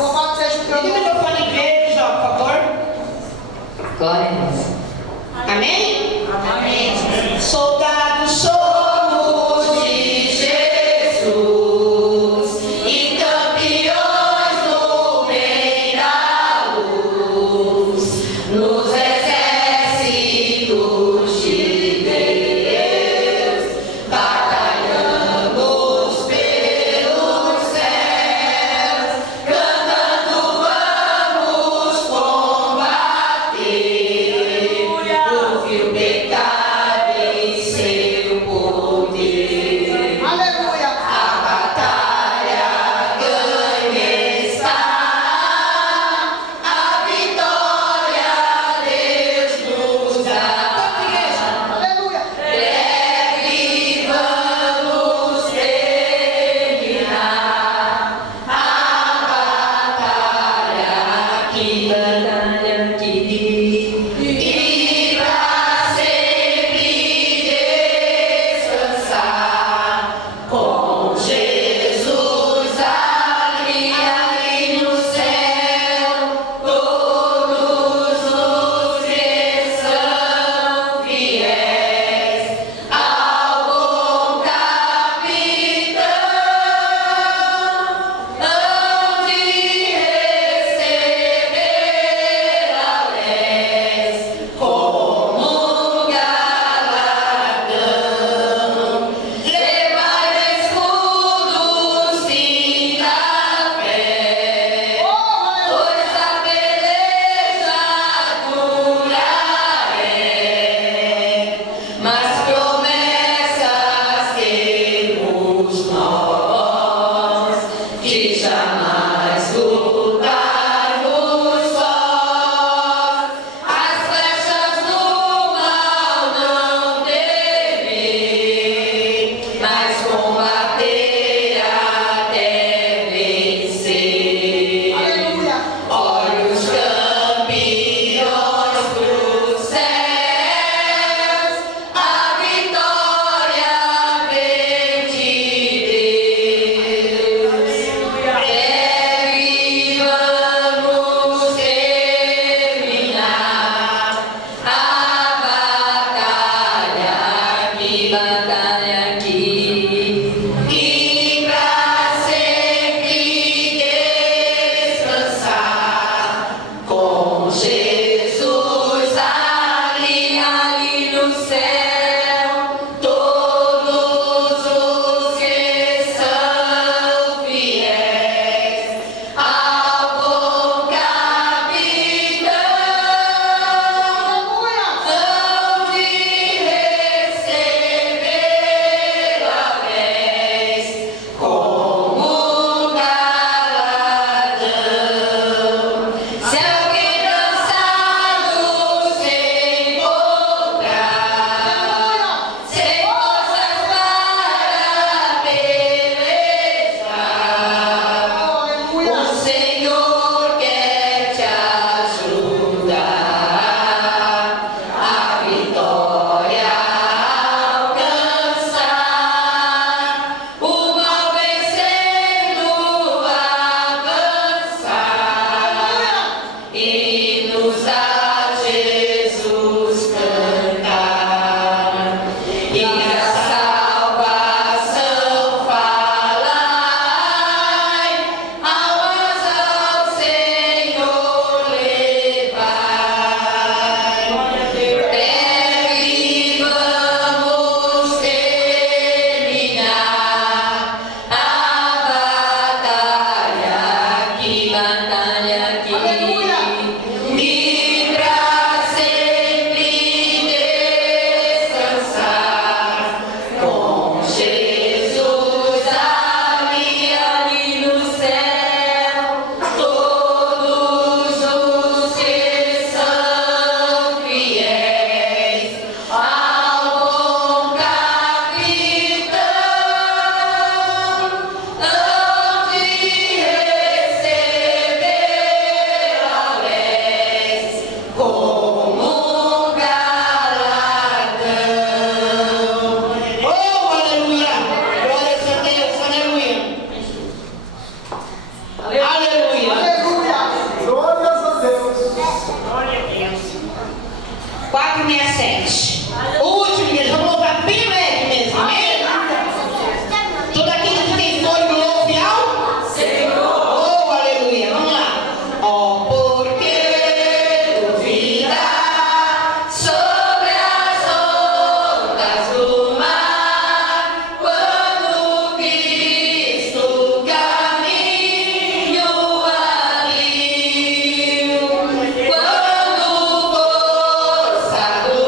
Louvado seja o teu Liga o nome. microfone verde, Jó, por favor. Glória a Deus. Amém? Amém. Soldados somos de Jesus e campeões no bem da luz, nos exércitos de Deus, batalhamos pelos céus, cantando vamos combater o vil pecado e seu poder. Aleluia. A batalha ganha está, a vitória Deus nos dá. Aleluia. Breve vamos terminar a batalha aqui. E pra sempre descansar com Jesus ali no céu, todos os que são fiéis ao bom capitão hão de receber aléns como galardão. Levar escudo sim da fé, pois a beleza dura é, mas promessas temos nós, de jamais lutarmos sós. As flechas do mal não temer, mas combater até vencer. Aleluia. Olhos campeões pros céus, a vitória vem de Deus. Breve 467. O último, igreja. Vamos louvar bem leve mesmo. Amém? Tudo aquilo que tem fôlego louve ao Senhor. Oh, aleluia. Vamos lá. Ó, porque Vida sobre as ondas do mar, quando Cristo caminho abriu, quando força do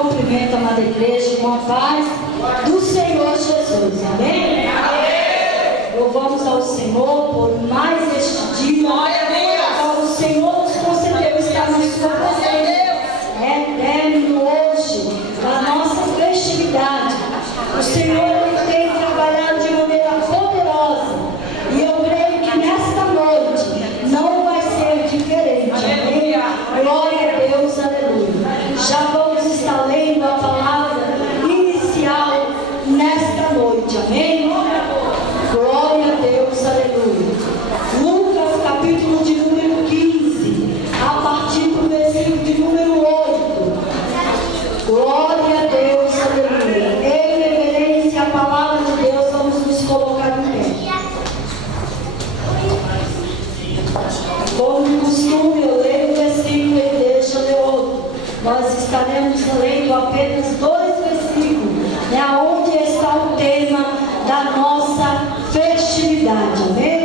cumprimento a amada igreja com a paz do Senhor Jesus. Amém? Amém. Louvamos ao Senhor por mais este dia. O Senhor nos concedeu estar na sua presença. É eterno hoje, a nossa festividade. O Senhor tem trabalhado de maneira poderosa. E eu creio que nesta noite não vai ser diferente. Amém? Glória a Deus, aleluia. Já vamos estar lendo a palavra inicial nesta noite. Amém? Glória a Deus, aleluia. Lucas, capítulo de número 15, a partir do versículo de número 8. Glória a Deus, aleluia. Em reverência à palavra de Deus, vamos nos colocar em pé. Como de costume, eu leio um versículo e deixo ler outro. Nós estaremos lendo apenas 2 versículos, onde está o tema da nossa festividade. Amém?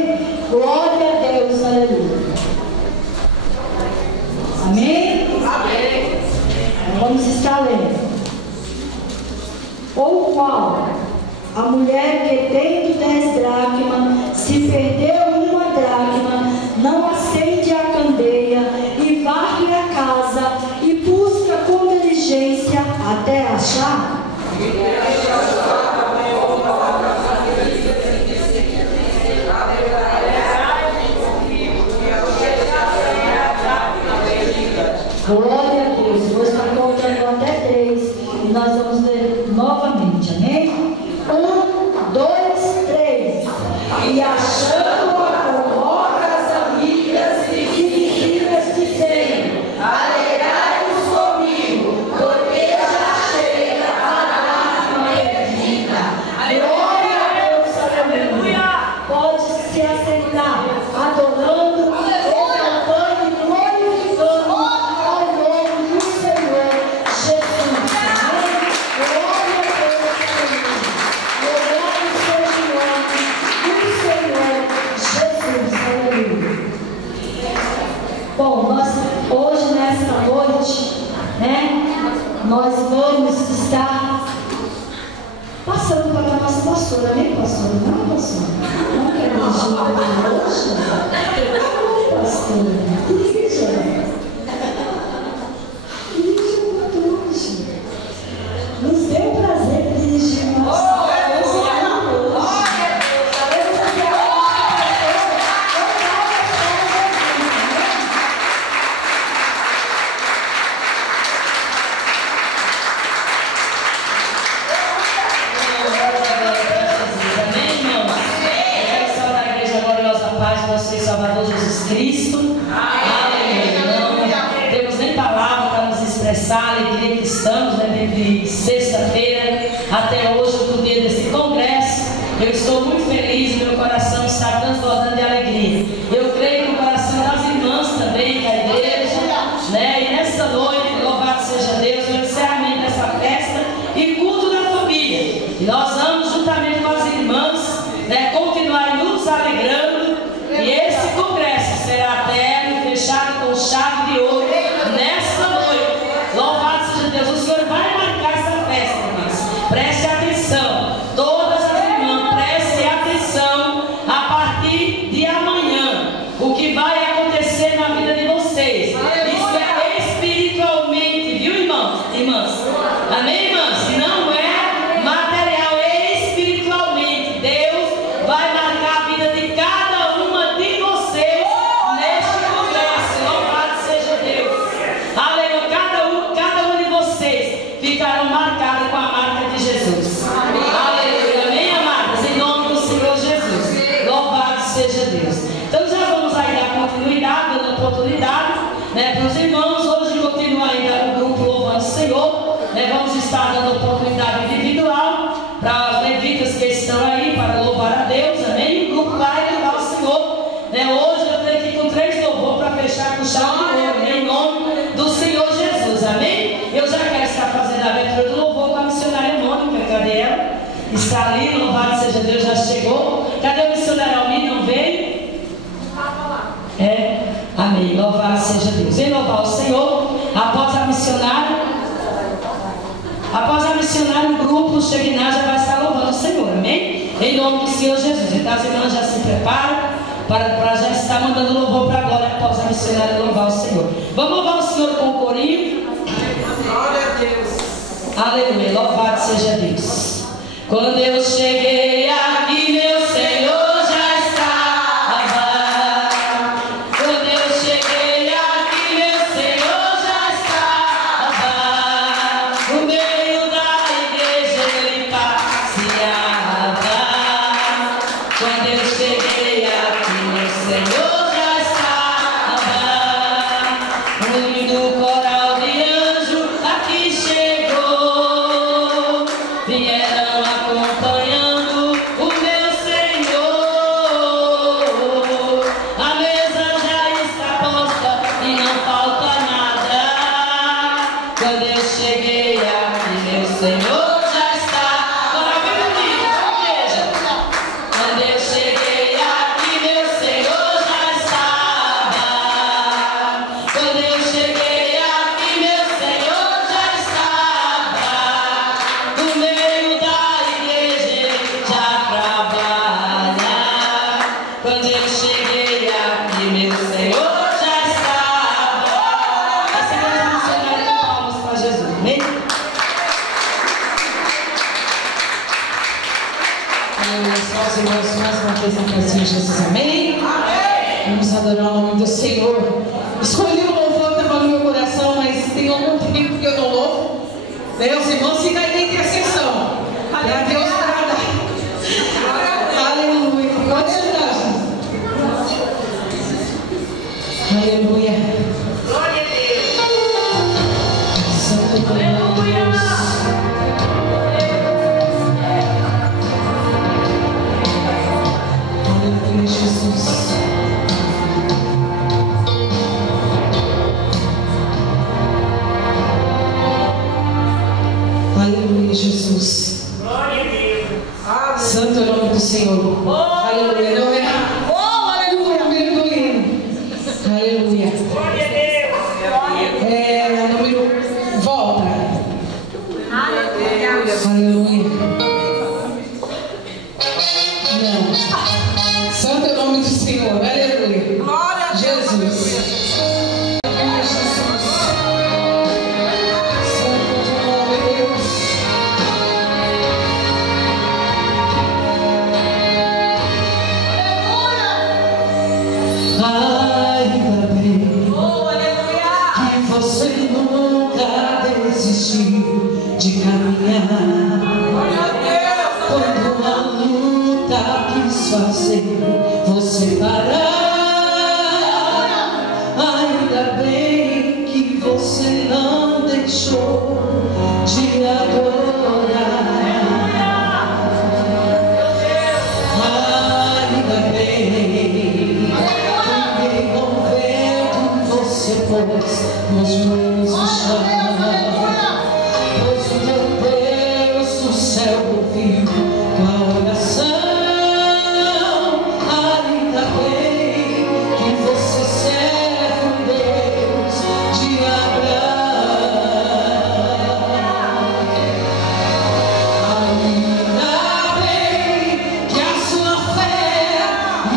Glória a Deus, aleluia. Amém? Amém. Vamos estar lendo. Ou qual a mulher que tendo 10 dracmas, se perdeu uma dracma, não acende a candeia e varre a casa e busca com diligência até achar? Glória a Deus. Vou estar contando até 3 e nós vamos ler novamente. Amém? 1, 2, 3. E achando-a convoca as amigas e vizinhas dizendo: alegrai-vos comigo, porque já chega a dracma perdida. Glória a Deus, aleluia. Pode se assentar, adorando, exaltando e glorificando ao nome do Senhor Jesus. Amém? Glória a Deus, aleluia. Louvado seja o nome do Senhor Jesus. Aleluia. Bom, nós hoje, nesta noite, nós vamos estar passando para a nossa pastora, amém, pastora? Não, pastora? Não quero dirigir hoje? Não, pastora. Dirija. Dirija muito hoje. Nos deu prazer de dirigir uma pastora. Nosso Salvador Jesus Cristo. Não temos nem palavra para nos expressar a alegria que estamos, desde sexta-feira até hoje, no dia desse congresso. Eu estou muito feliz, meu coração está transbordando de alegria. Eu creio no coração das irmãs também, da igreja, e nessa noite, louvado seja Deus, o encerramento dessa festa e culto da família. E nós vamos, juntamente com as irmãs, continuar nos alegrando. E esse congresso será eterno e fechado com chave de ouro nesta noite. Louvado seja Deus. O Senhor vai marcar essa festa, irmãs. Preste atenção. Todas as irmãs, prestem atenção a partir de amanhã. O que vai acontecer na vida de vocês. Isso é espiritualmente, viu, irmãos? Amém, irmãs? Se não é material, é espiritualmente. Deus vai marcar a vida de cada uma de vocês neste congresso. Louvado seja Deus. Aleluia. Cada uma de vocês ficarão marcadas com a marca de Jesus. Aleluia. Amém, amadas? Em nome do Senhor Jesus. Louvado seja Deus. Então já vamos aí dar continuidade, dando oportunidade para os irmãos. Hoje continua ainda o grupo louvando o Senhor. Vamos estar dando oportunidade individual para as levitas que estão aí para louvar a Deus. Amém? O grupo vai louvar o Senhor. Hoje eu tenho aqui com 3 louvores para fechar com chave de ouro, em nome do Senhor Jesus. Amém? Eu já quero estar fazendo a abertura do louvor com a missionária Mônica. Cadê ela? Está ali, louvado seja Deus, já chegou. Cadê o missionário Almir? Não veio? Amém. Louvado seja Deus. Em louvar o Senhor, após a missionária, missionária, o grupo Shekinah já vai estar louvando o Senhor, amém? Em nome do Senhor Jesus. Então as irmãs já se preparam para já estar mandando louvor para a glória após a missionária louvar o Senhor. Vamos louvar o Senhor com o corinho? Glória a Deus. Aleluia, louvado seja Deus. Quando eu cheguei aqui, meu Senhor já estava. Quando eu cheguei aqui, meu Senhor já estava. No meio da igreja ele passeava. Quando eu cheguei aqui, meu Senhor já estava. Um lindo coral de anjo aqui chegou. Vieram acompanhando o meu Senhor. A mesa já está posta e não falta nada. Quando eu cheguei aqui, meu Senhor já está. Agora vem comigo, igreja. Quando eu cheguei aqui, meu Senhor já estava. Quando eu cheguei aqui, meu Senhor já estava. No meio da igreja ele já trabalha. Quando eu cheguei aqui, meu Senhor já estava. Essa é a missionária de palmas para Jesus, amém? Aleluia, só os irmãos mais uma vez na presença de Jesus, amém? Vamos adorar o nome do Senhor. Escolhi um louvor que estava no meu coração, mas tem algum tempo que eu não louvo. Os irmãos ficam aí na intercessão. Para Deus nada. Aleluia. Pode ajudar, gente. Aleluia. Glória a Deus. Santo Aleluia. Aleluia, Jesus. Aleluia, Jesus. Glória a Deus. Santo é o nome do Senhor. Aleluia. Não é? Aleluia. Aleluia. Glória a Deus. Número. Volta. Aleluia. Aleluia. Não. Santo é o nome do Senhor. Aleluia. Glória a Deus. Jesus. Aleluia, Jesus. Santo é o nome de Deus. Ainda bem Oh, aleluia. que você nunca desistiu de caminhar. Glória a Deus. Quando a luta quis fazer você parar, ainda bem que você não deixou de adorar. Ainda bem que envolvendo você pôs nos meus do chão. Pois o meu Deus do céu ouviu tua oração. Ainda bem que você serve um Deus de Abraão. Ainda bem que a sua fé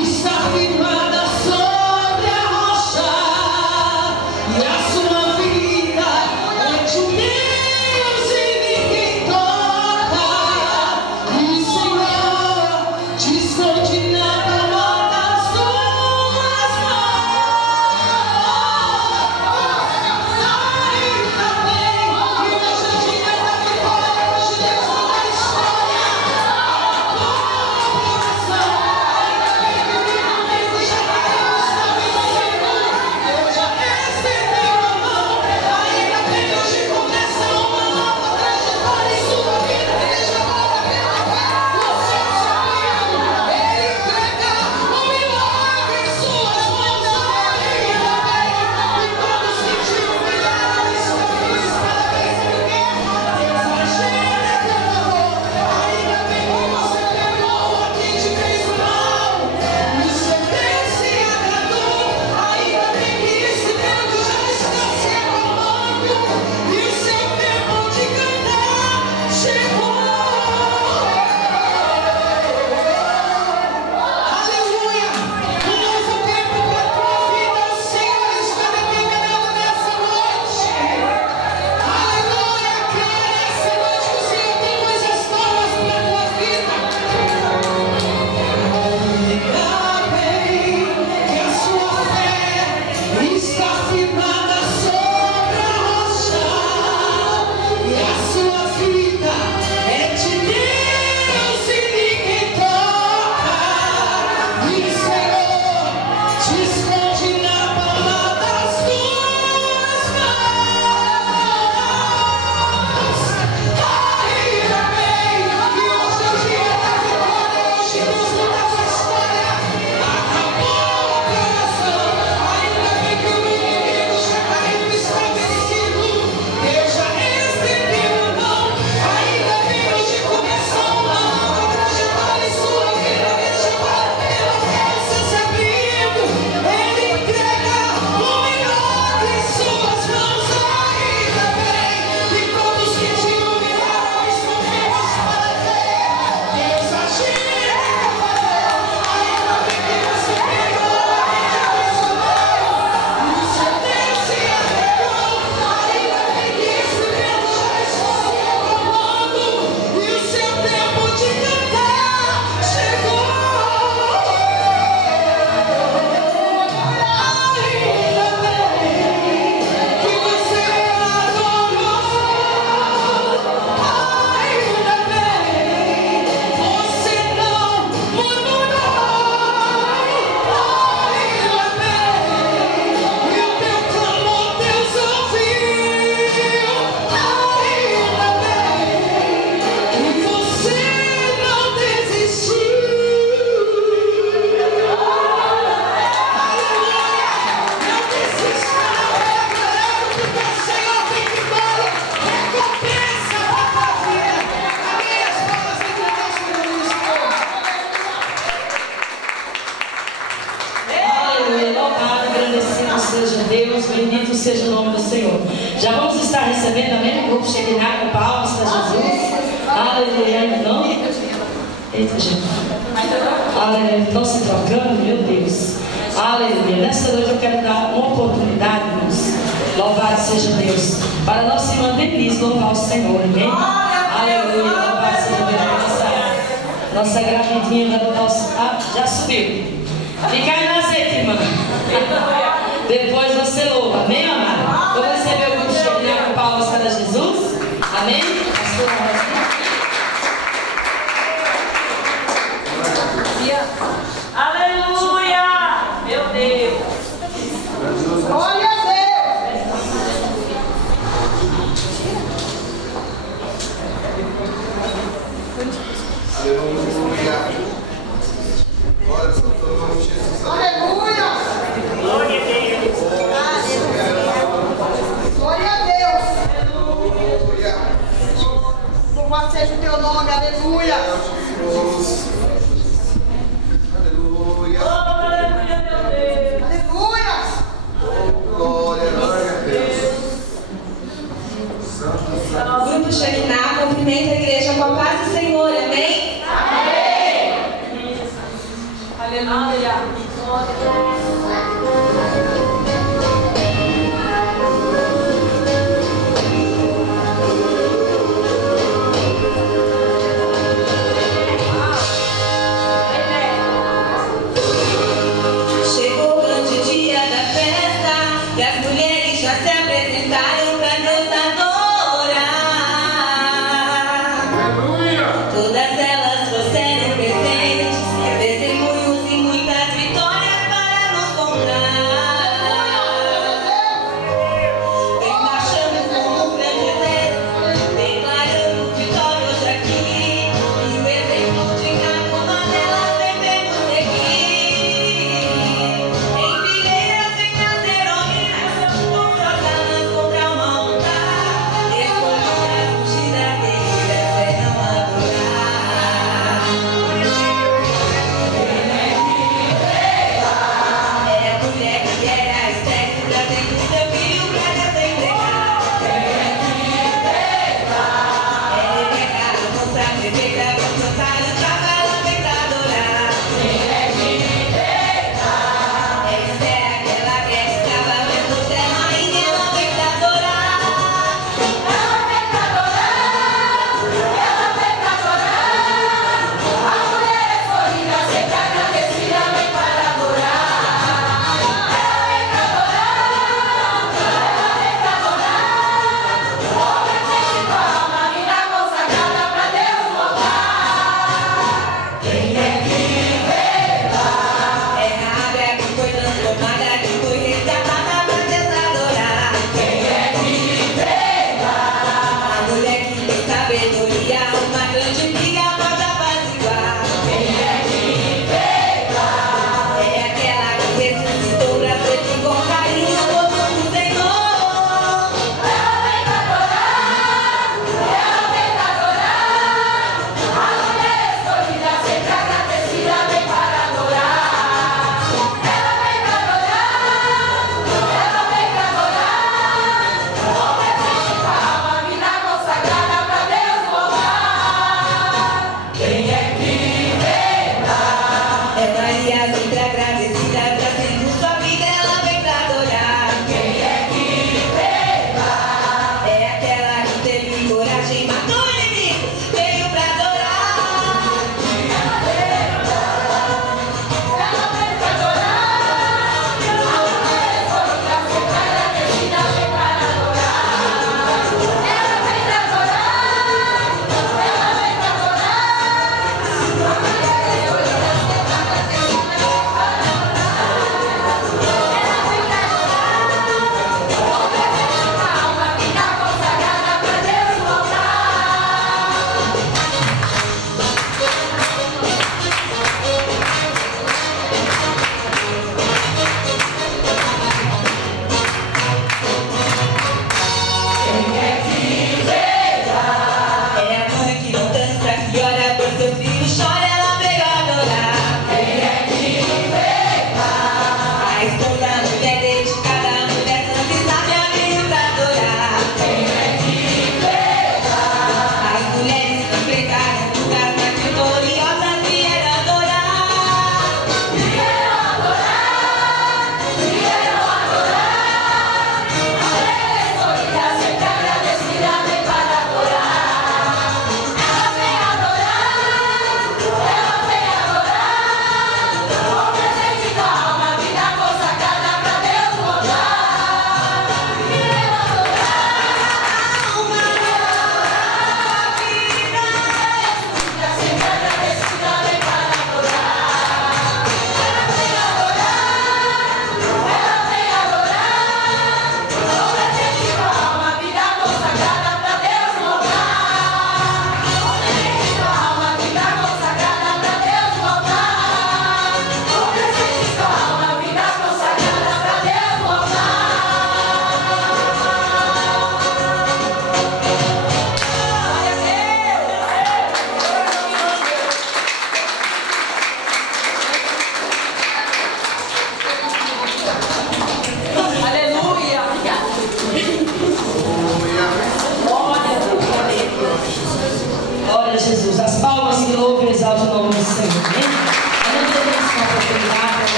está firmada sobre a rocha e a sua vida Deus, bendito seja o nome do Senhor. Já vamos estar recebendo, amém? O grupo Shekinah com palmas para Jesus. Aleluia, ainda não? Eita, gente. Aleluia, estão se trocando, meu Deus. Aleluia. Nessa noite eu quero dar uma oportunidade, irmãos. Louvado seja Deus. Para nossa irmã Denise louvar o Senhor, amém? Aleluia, louvado seja Deus. Nossa gravidinha do nosso. Ah, já subiu. Fica aí na azeite, irmã. Depois você louva, amém, amado? Vamos receber o grupo Shekinah com palmas para Jesus, amém? Aleluia! Meu Deus! Glória a Deus! Aleluia! Glória ao Santo nome de Jesus. Aleluia! Glória a Deus! Glória a Deus! Aleluia! Louvado seja o teu nome, aleluia! Jesus. Aleluia! Aleluia, meu Deus! Aleluia! Glória a Deus. Santo, Grupo Shekinah cumprimenta a igreja com a paz do Senhor, amém? Aleluia! Chegou o grande dia da festa, e as mulheres já se apresentaram para Deus adorar. Todas elas trouxeram presentes, testemunhos e muitas vitórias para nos contar. Vem marchando com um grande exército, declarando vitória hoje aqui. E o exemplo de cada uma delas devemos seguir. Em fileiras sem as heroínas, com suas armas contra o mal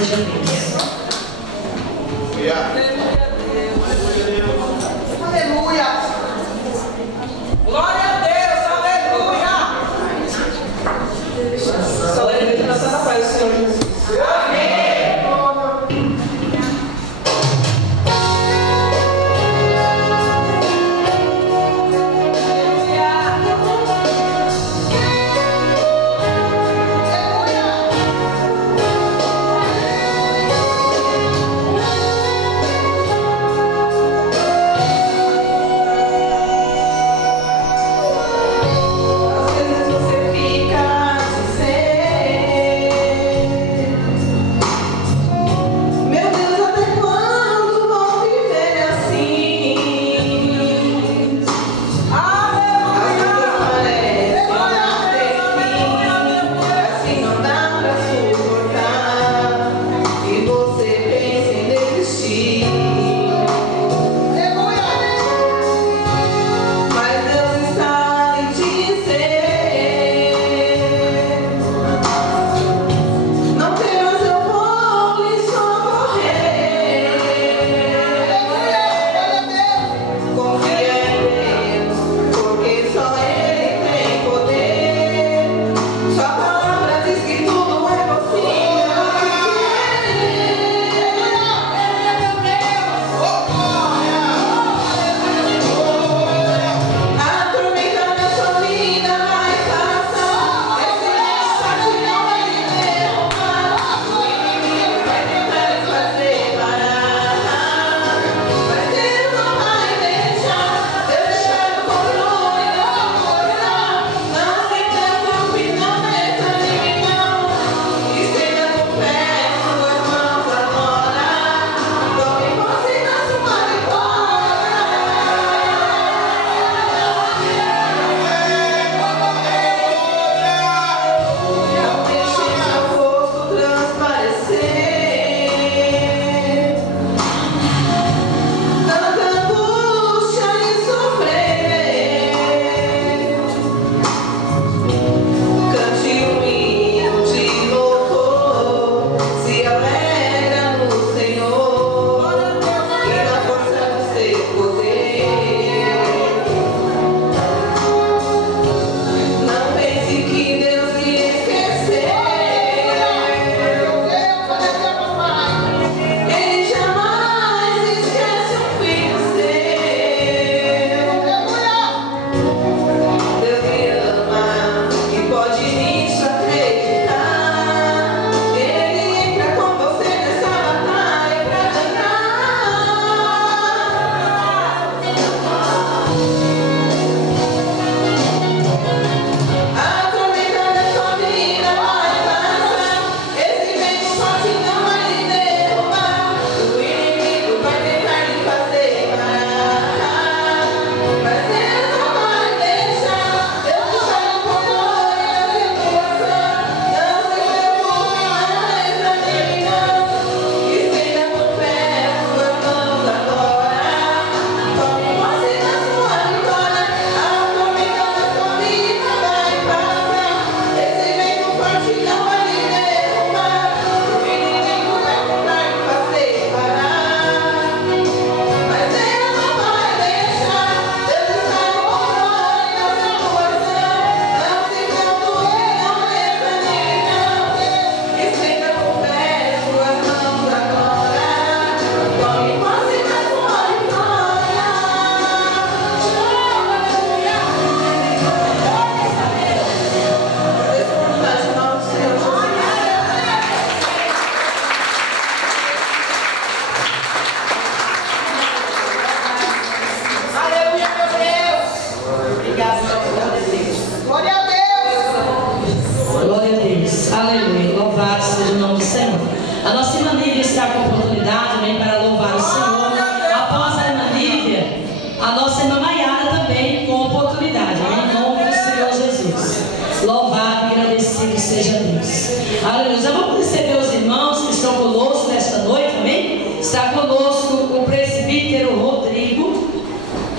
seja Deus. Aleluia. Glória a Deus, aleluia. Solenemente na santa paz do Senhor Jesus. Amém.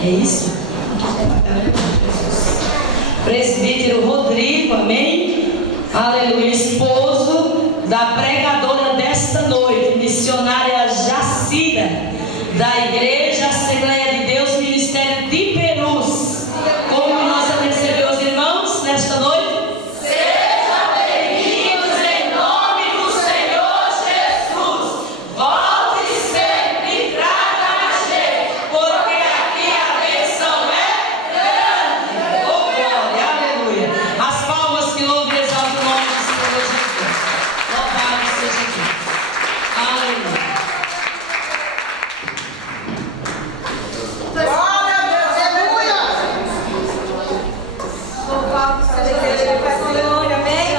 É isso? Presbítero Rodrigo, amém? Aleluia, esposo da pregadora desta noite. noite, missionária Jacira, da Igreja Assembleia de Deus, Ministério de Perus. Como nós vamos receber os irmãos nesta noite? Sejam bem-vindos em nome do Senhor Jesus. Volte sempre e traga mais cheio, porque aqui a bênção é grande. Oh, glória, aleluia. As palmas que louvam e exaltam o nome do Senhor Jesus. Louvado seja Deus. Aleluia. Glória a Deus, aleluia. Louvado seja Deus, Pai Senhor, amém?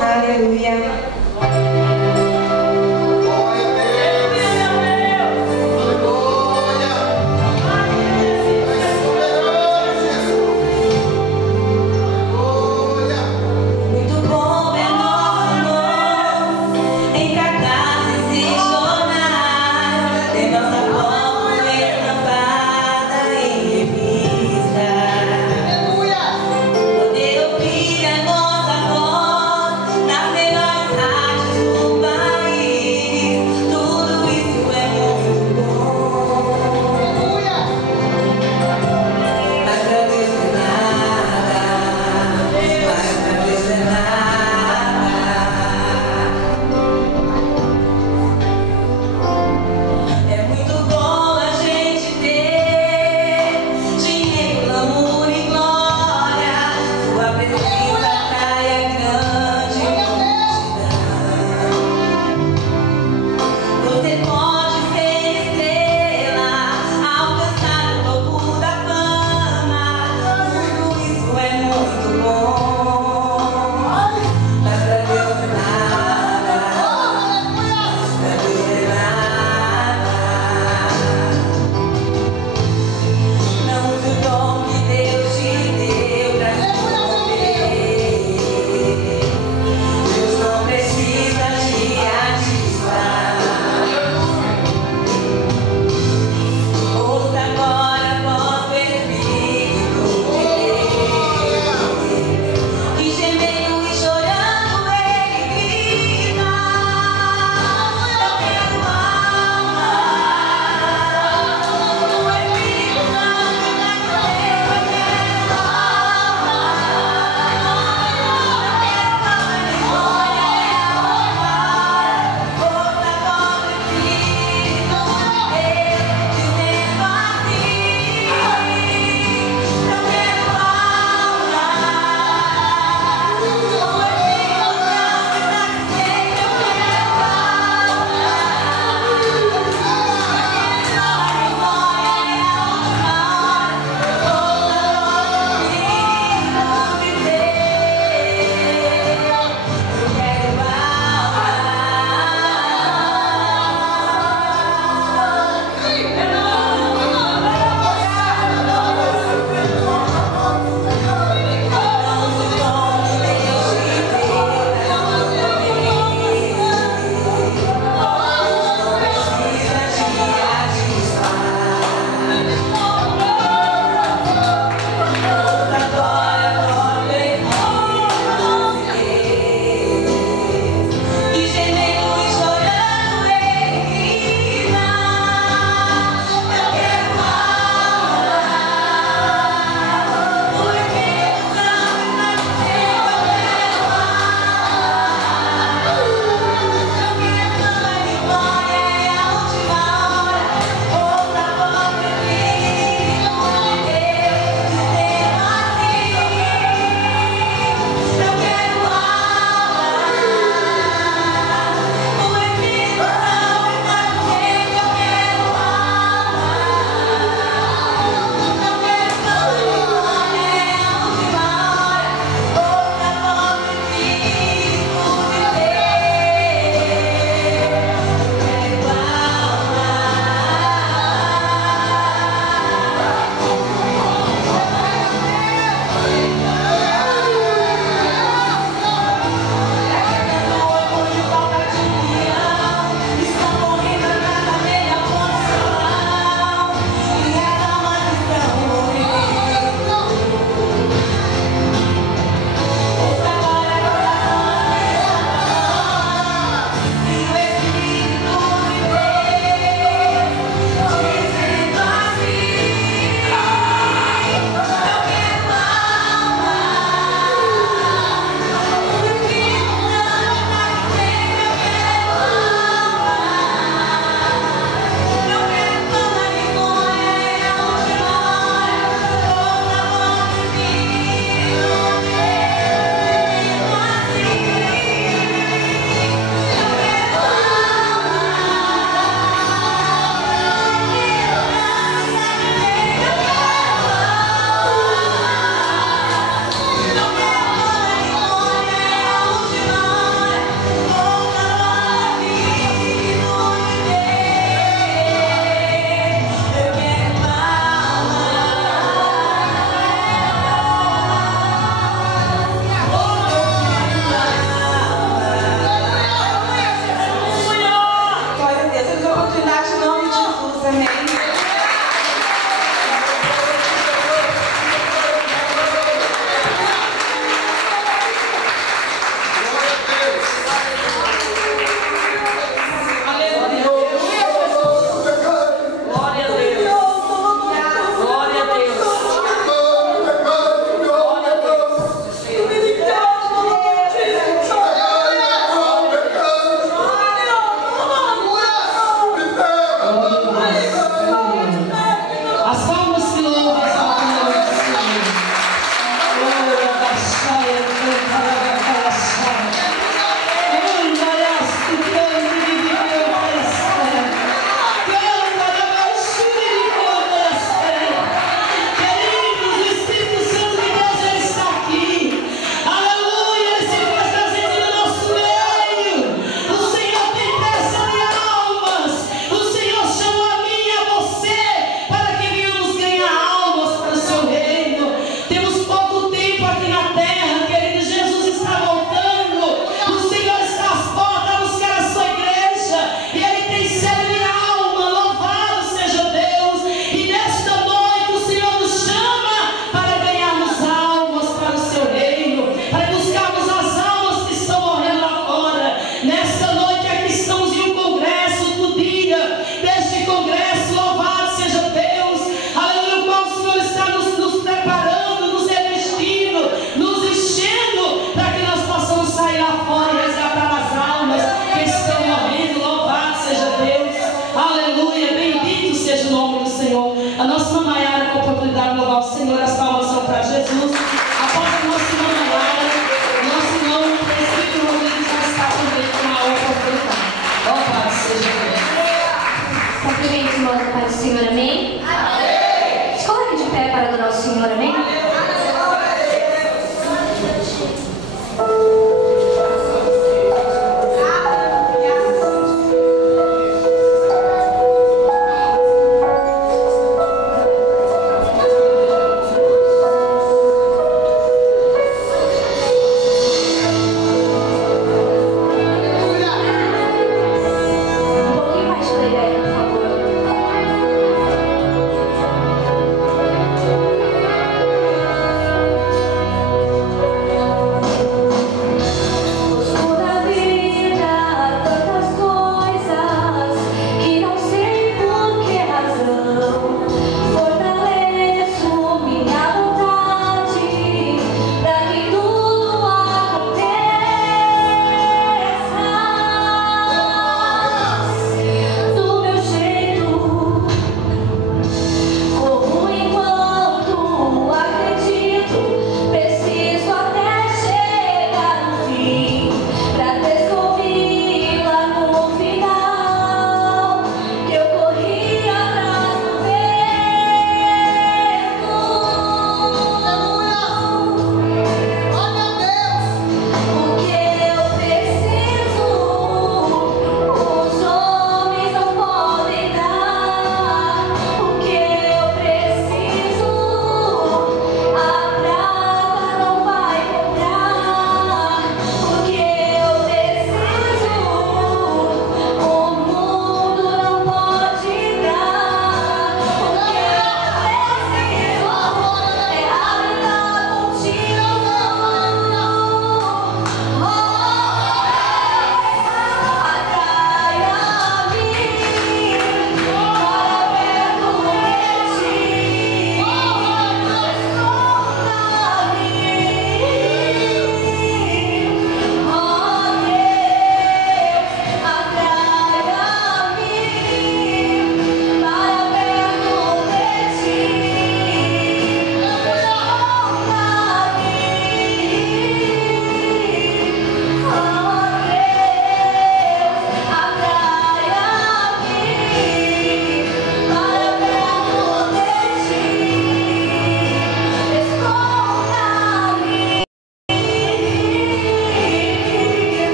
Aleluia. Glória a Deus. Aleluia. É soberano, Jesus. Aleluia. Muito bom é nosso amor em cartazes e jornais, tem nossa foto estampada em revista. Aleluia. Poder ouvir a nossa voz nas melhores rádios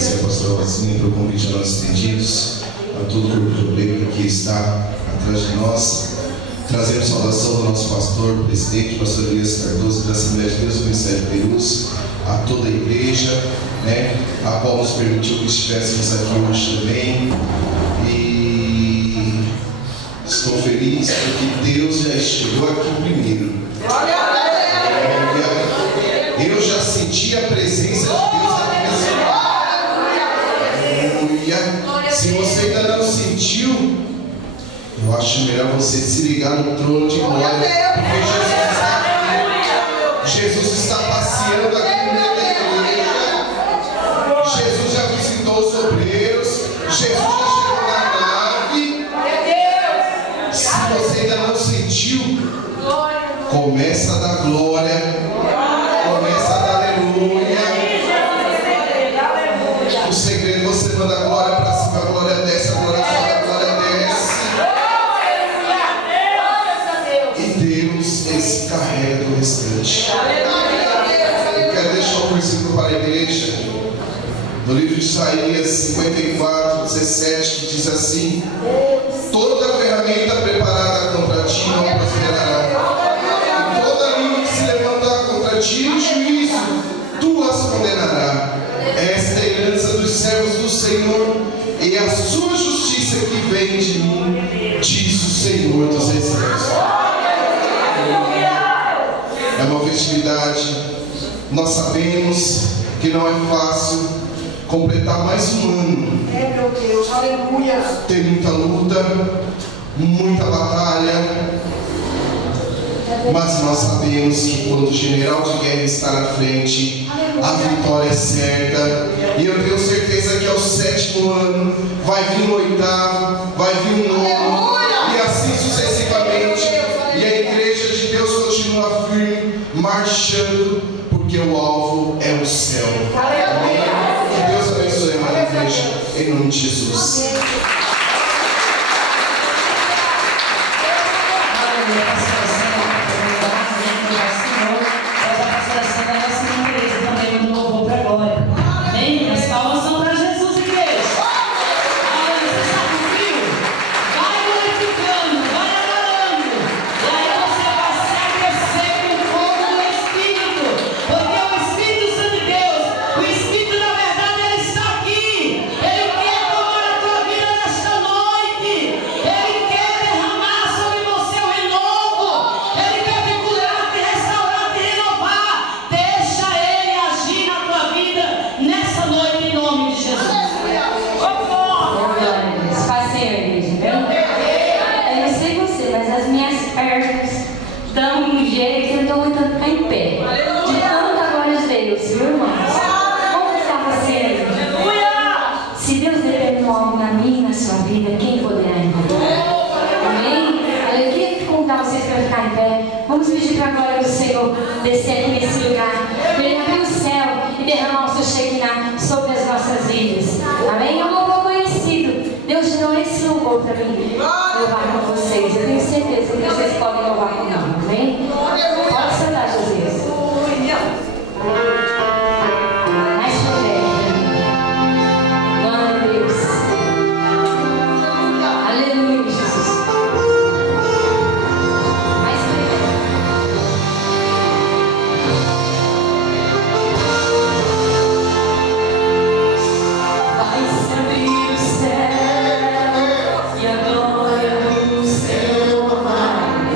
agradecer ao pastor Rosinha pelo convite a nós estendidos, a todo o corpo de obreiro que está atrás de nós. Trazemos saudação do nosso pastor, presidente, pastor Elias Cardoso, da Assembleia de Deus do Ministério de Perus, a toda a igreja, a qual nos permitiu que estivéssemos aqui hoje também. E estou feliz porque Deus já chegou aqui primeiro. Eu já senti a presença de Deus aqui nesse lugar. Se você ainda não sentiu, eu acho melhor você se ligar no trono de glória, porque Jesus está passeando aqui no meio da igreja. Jesus já visitou os obreiros. Jesus já chegou na nave. Se você ainda não sentiu, começa a dar glória. Começa a dar aleluia. O segredo é você manda a glória para cima, a glória desce, a glória sobe, a glória desce. Esse carrega do restante. Eu quero deixar um versículo para a igreja, no livro de Isaías 54, 17, que diz assim: toda ferramenta preparada contra ti não prosperará, e toda língua que se levantar contra ti em juízo, tu as condenarás. Esta é a herança dos servos do Senhor, e a sua justiça que vem de mim, diz o Senhor dos exércitos. É uma festividade. Nós sabemos que não é fácil completar mais um ano. Meu Deus, aleluia. Tem muita luta, muita batalha. Mas nós sabemos que quando o general de guerra está na frente, a vitória é certa. E eu tenho certeza que ao 7º ano vai vir o 8º, vai vir o 9º, e assim sucessivamente. E a igreja de Deus continua firme, marchando, porque o alvo é o céu. Amém? Que Deus abençoe a amada igreja, em nome de Jesus. Vamos pedir para a glória do Senhor descer aqui nesse lugar, para Ele abrir o céu e derramar o seu Shekinah sobre as nossas vidas. Amém? É um louvor conhecido. Deus gerou esse louvor para mim louvar com vocês. Eu tenho certeza que vocês podem louvar comigo. Amém? Pode sentar, Jesus. Mais forte. Glória a Deus. Aleluia, Jesus. E a glória do Senhor vai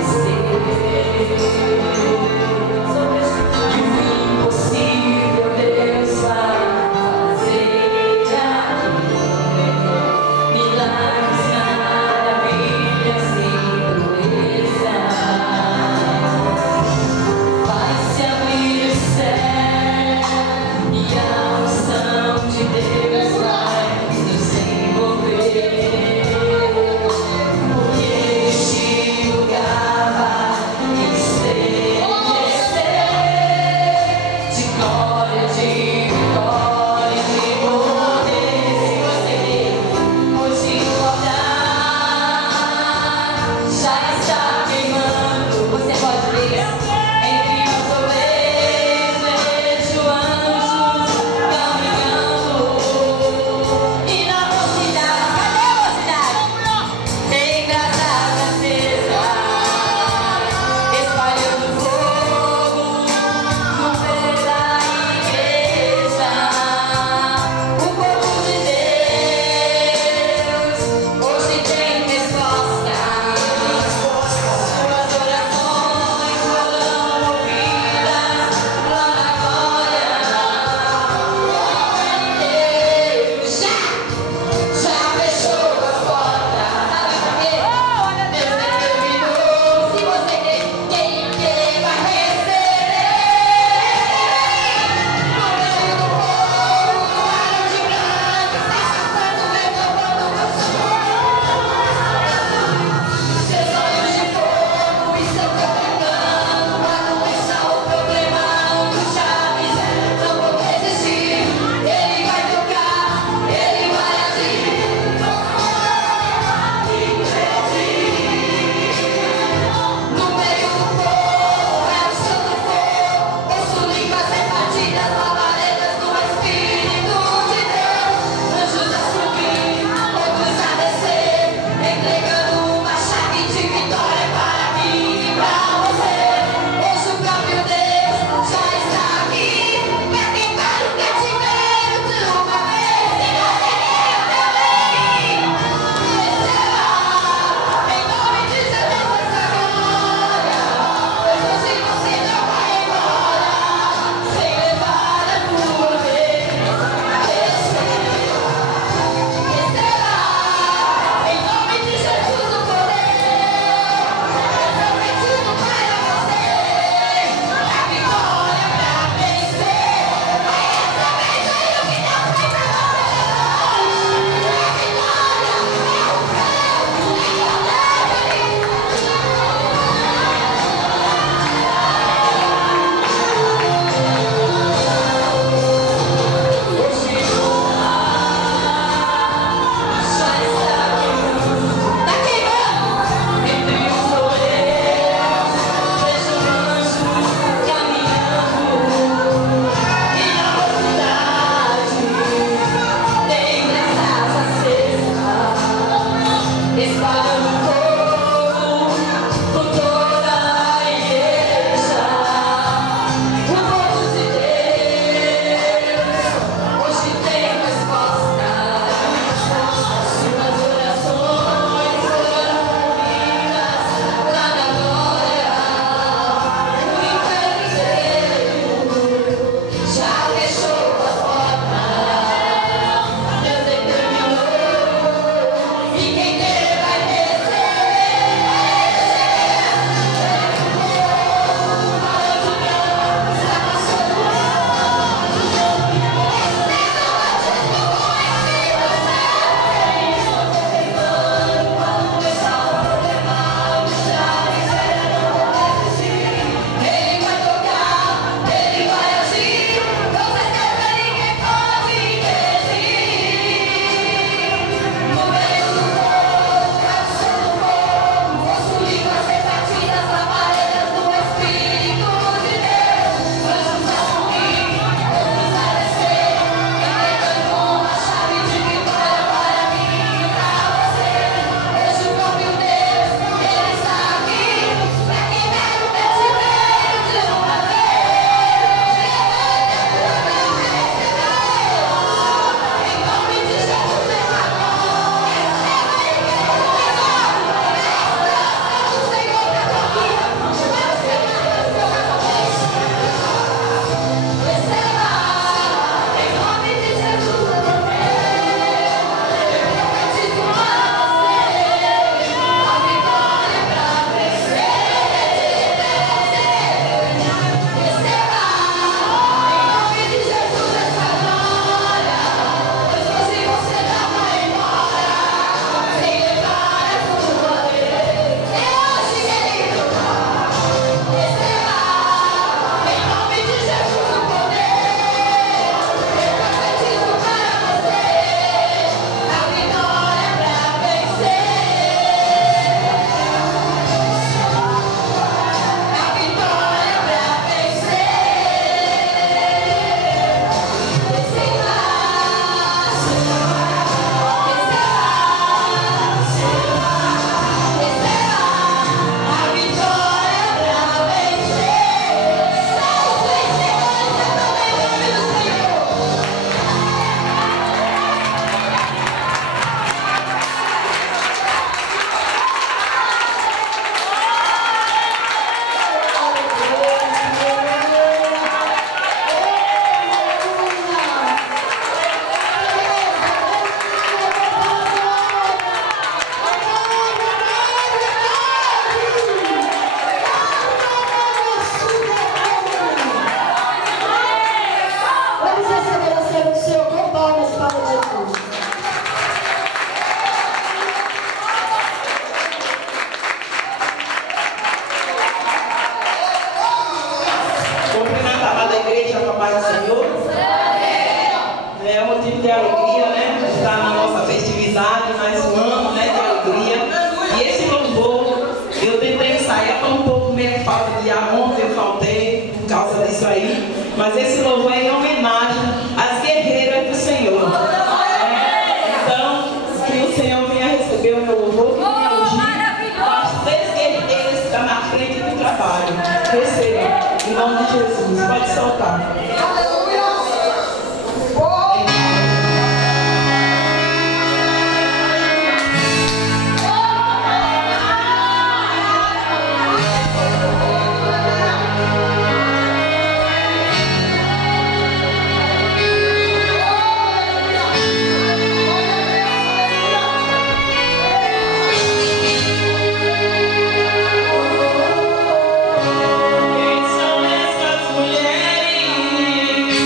Mas esse louvor é em homenagem às guerreiras do Senhor. Então, que o Senhor venha receber o meu louvor, que venha ungir as 3 guerreiras que estão na frente do trabalho. Receba, em nome de Jesus. Pode soltar. Quem são essas mulheres?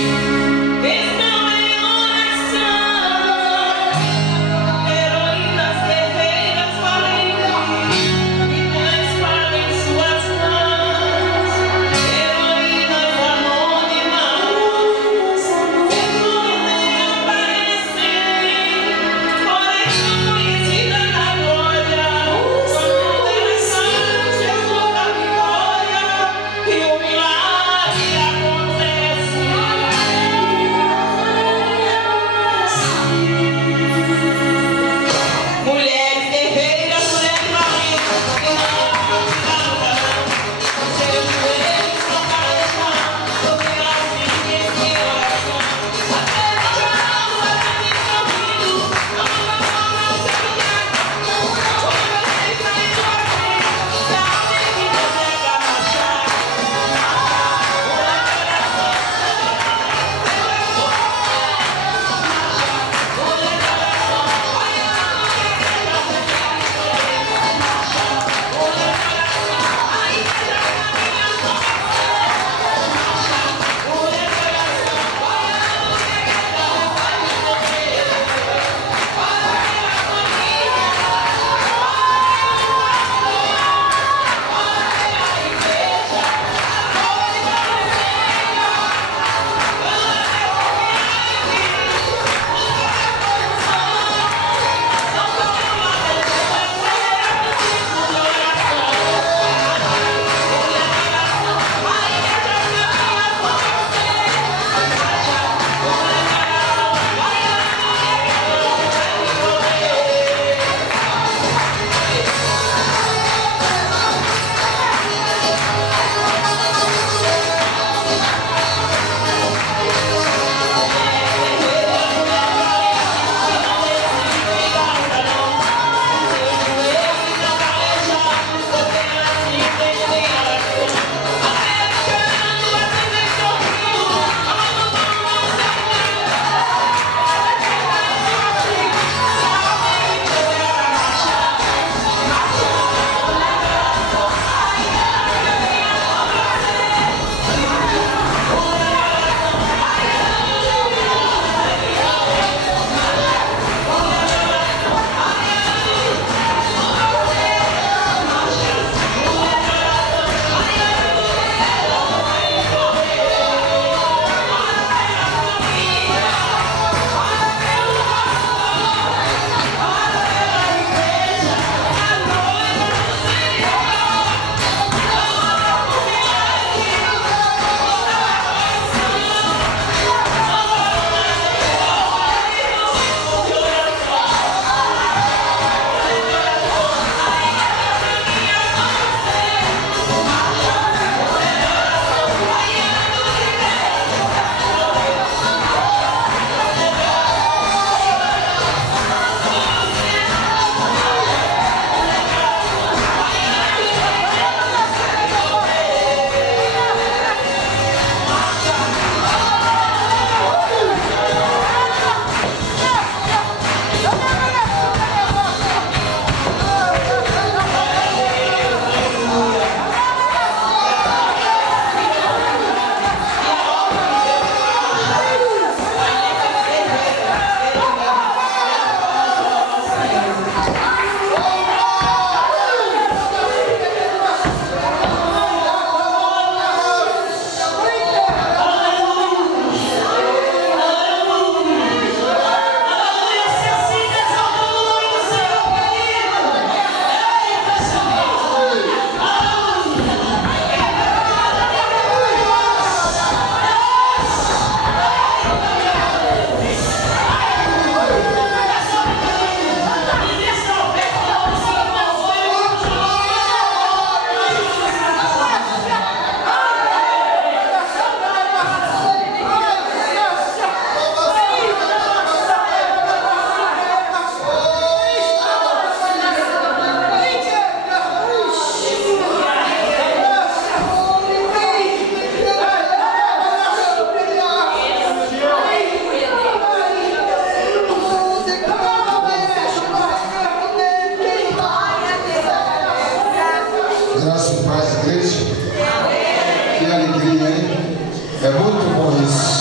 É muito bom isso.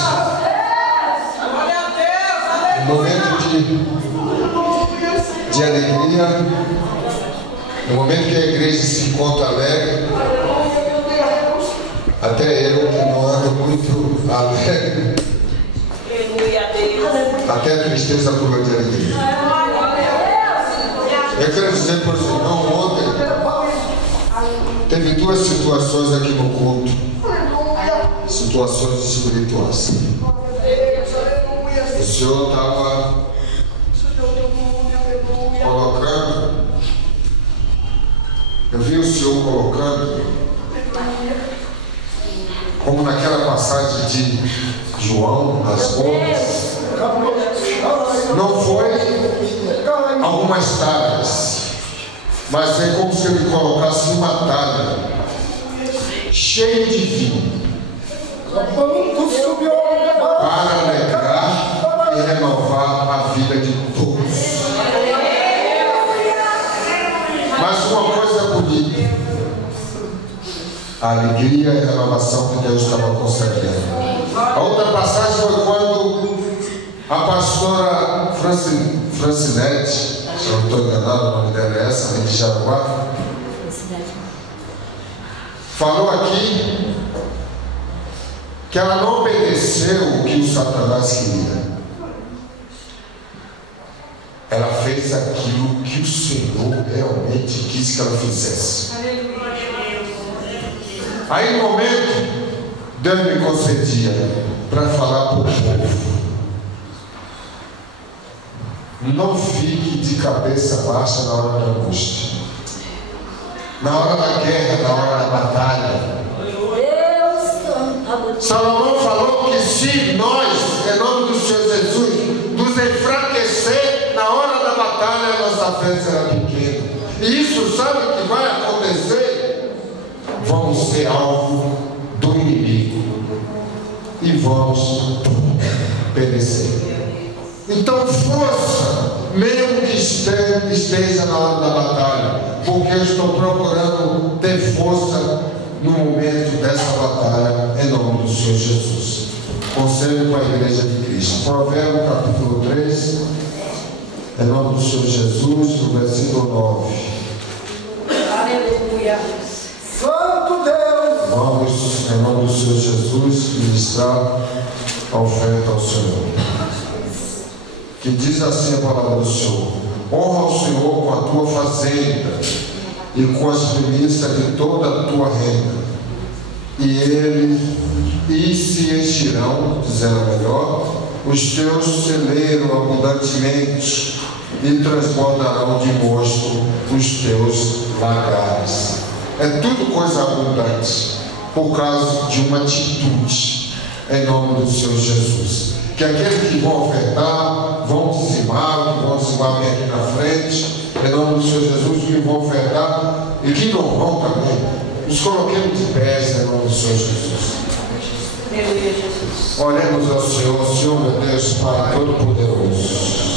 Um momento de alegria, no momento que a igreja se encontra alegre, até eu que não ando muito alegre, até a tristeza pula de alegria. Eu quero dizer para os irmãos, ontem teve duas situações aqui no culto, situações espirituais. O Senhor estava colocando, eu vi o Senhor colocando, como naquela passagem de João, das bodas, não foi algumas talhas, mas é como se ele colocasse uma talha cheia de vinho para alegrar e renovar a vida de todos. Mas uma coisa bonita, a alegria e a renovação que Deus estava concedendo. A outra passagem foi quando a pastora Francinete, se eu não estou enganado, o nome dela é essa, de Jaraguá, falou aqui que ela não obedeceu o que o Satanás queria. Ela fez aquilo que o Senhor realmente quis que ela fizesse. Aí no momento, Deus me concedia para falar para o povo: não fique de cabeça baixa na hora da angústia, na hora da guerra, na hora da batalha. Salomão falou que se nós, em nome do Senhor Jesus, nos enfraquecer na hora da batalha, a nossa fé será pequena. E isso sabe o que vai acontecer? Vamos ser alvo do inimigo e vamos perecer. Então força, mesmo que esteja na hora da batalha, porque eu estou procurando ter força no momento dessa batalha, em nome do Senhor Jesus. Conselho para a Igreja de Cristo. Provérbios capítulo 3, em nome do Senhor Jesus, no versículo 9. Aleluia. Santo Deus! Vamos, em nome do Senhor Jesus, ministrar a oferta ao Senhor. Que diz assim a palavra do Senhor: honra o Senhor com a tua fazenda e com as primícias de toda a tua renda, e se encherão, dizendo melhor, os teus celeiros abundantemente, e transbordarão de mosto os teus lagares. É tudo coisa abundante, por causa de uma atitude, em nome do Senhor Jesus. Que aqueles que vão ofertar, vão dizimar, que vão dizimar bem aqui na frente, em nome do Senhor Jesus, que vão ofertar e que não vão também, nos coloquemos de pés, em nome do Senhor Jesus. Oremos ao Senhor. Senhor, meu Deus, Pai Todo-Poderoso,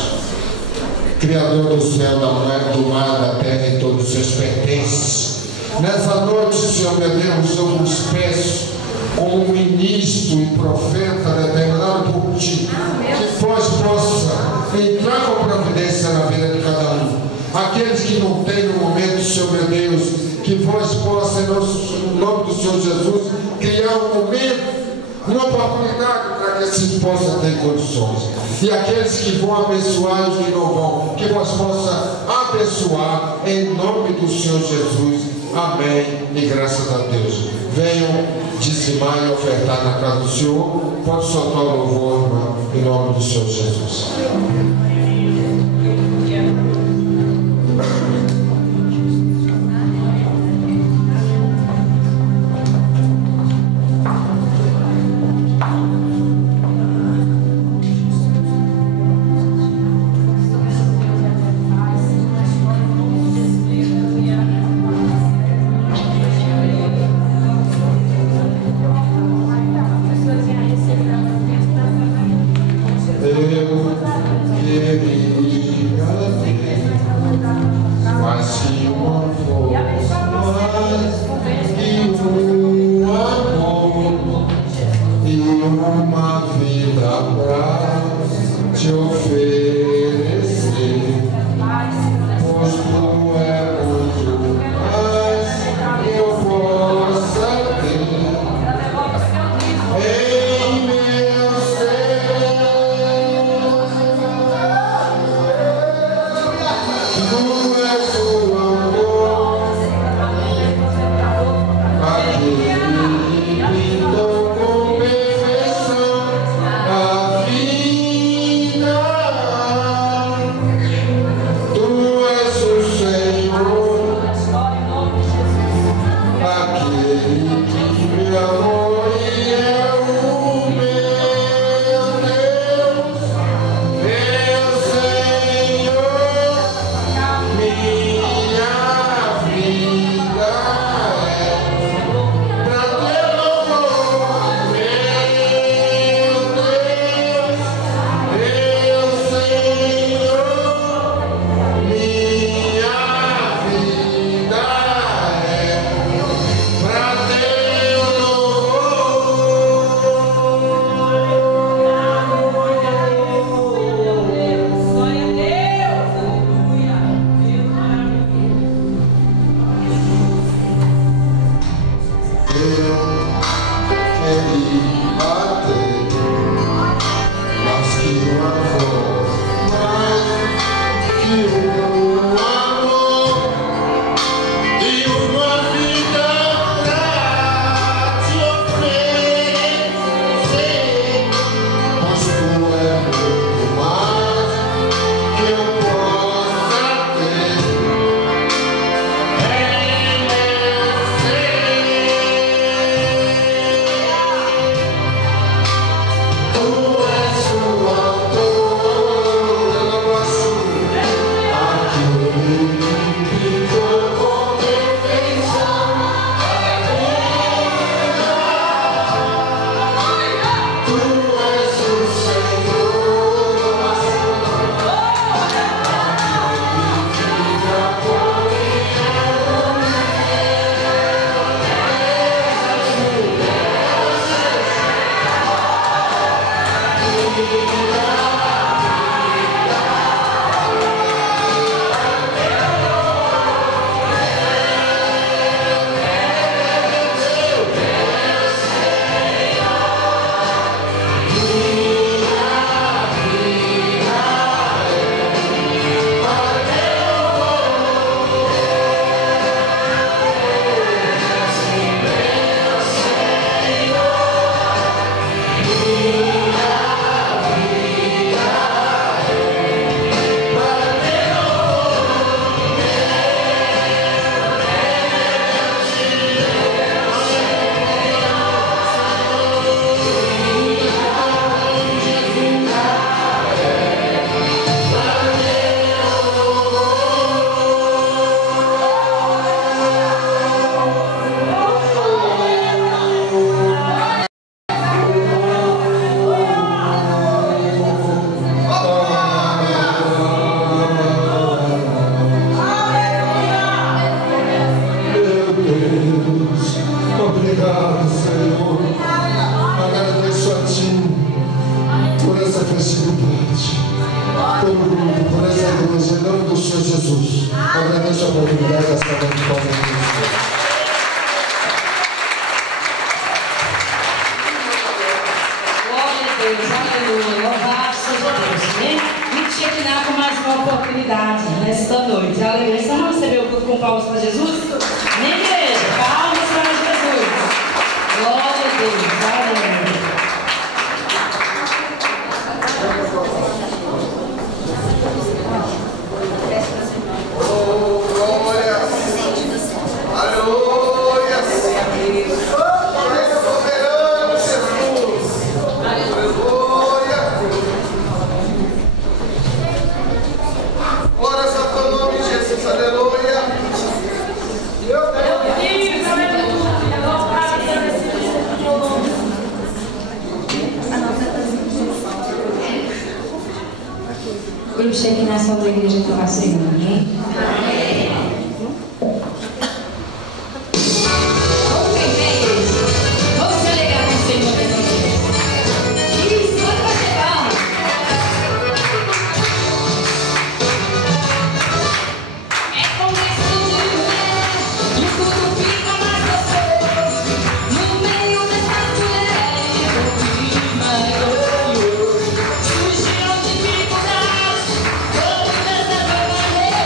Criador do céu, do mar, da terra e todos os seus pertences. Nessa noite, Senhor, meu Deus, eu vos peço, como ministro e profeta determinado por Ti, que vós possa entrar com providência na vida de cada um. Aqueles que não têm no momento, Senhor, meu Deus, que vós possa, em nome do Senhor Jesus, criar um momento, uma oportunidade para que esses possam ter condições. E aqueles que vão abençoar os que não vão, que vós possa abençoar em nome do Senhor Jesus. Amém. E graças a Deus. Venham dizimar e ofertar na casa do Senhor. Pode soltar o louvor, irmão, em nome do Senhor Jesus. Eu Obrigado, Senhor. Agradeço a Ti por essa festividade, pelo grupo, por essa igreja, em nome do Senhor Jesus. Agradeço a oportunidade dessa noite com a Aleluia, louvado seja Deus, né? E chequinar com mais uma oportunidade nesta noite. Aleluia. Você não recebeu o culto com palmas para Jesus? Nem igreja, palmas para Jesus. Glória a Deus, aleluia. Oh, glória! Aleluia! Soberano Jesus! Aleluia! Glórias ao teu nome, Jesus! Aleluia! O grupo Shekinah da igreja do Senhor, amém? Vamos celebrar com o Senhor nessa noite. Isso, pode fazer palmas. É começo de mulher e tudo fica mais gostoso. No meio dessa mulher, o clima é glorioso. Surgiram dificuldades, todas essas barreiras.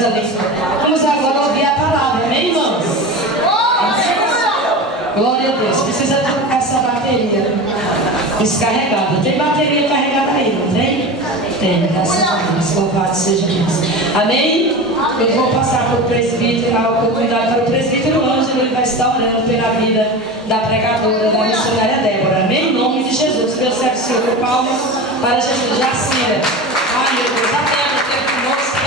coisa linda. Vamos agora ouvir a palavra, amém, irmãos? Glória a Deus. Precisa trocar essa bateria descarregada. Tem bateria carregada aí, não tem? Tem, graças a Deus. Louvado seja Deus. Amém? Eu vou passar para o presbítero, a oportunidade para o presbítero Ângelo. Ele vai estar orando pela vida da pregadora, da missionária Débora. Amém? Em nome de Jesus. Deus serve o Senhor por palmas para Jesus. Jacira. Ai, meu Deus. A Débora teve conosco.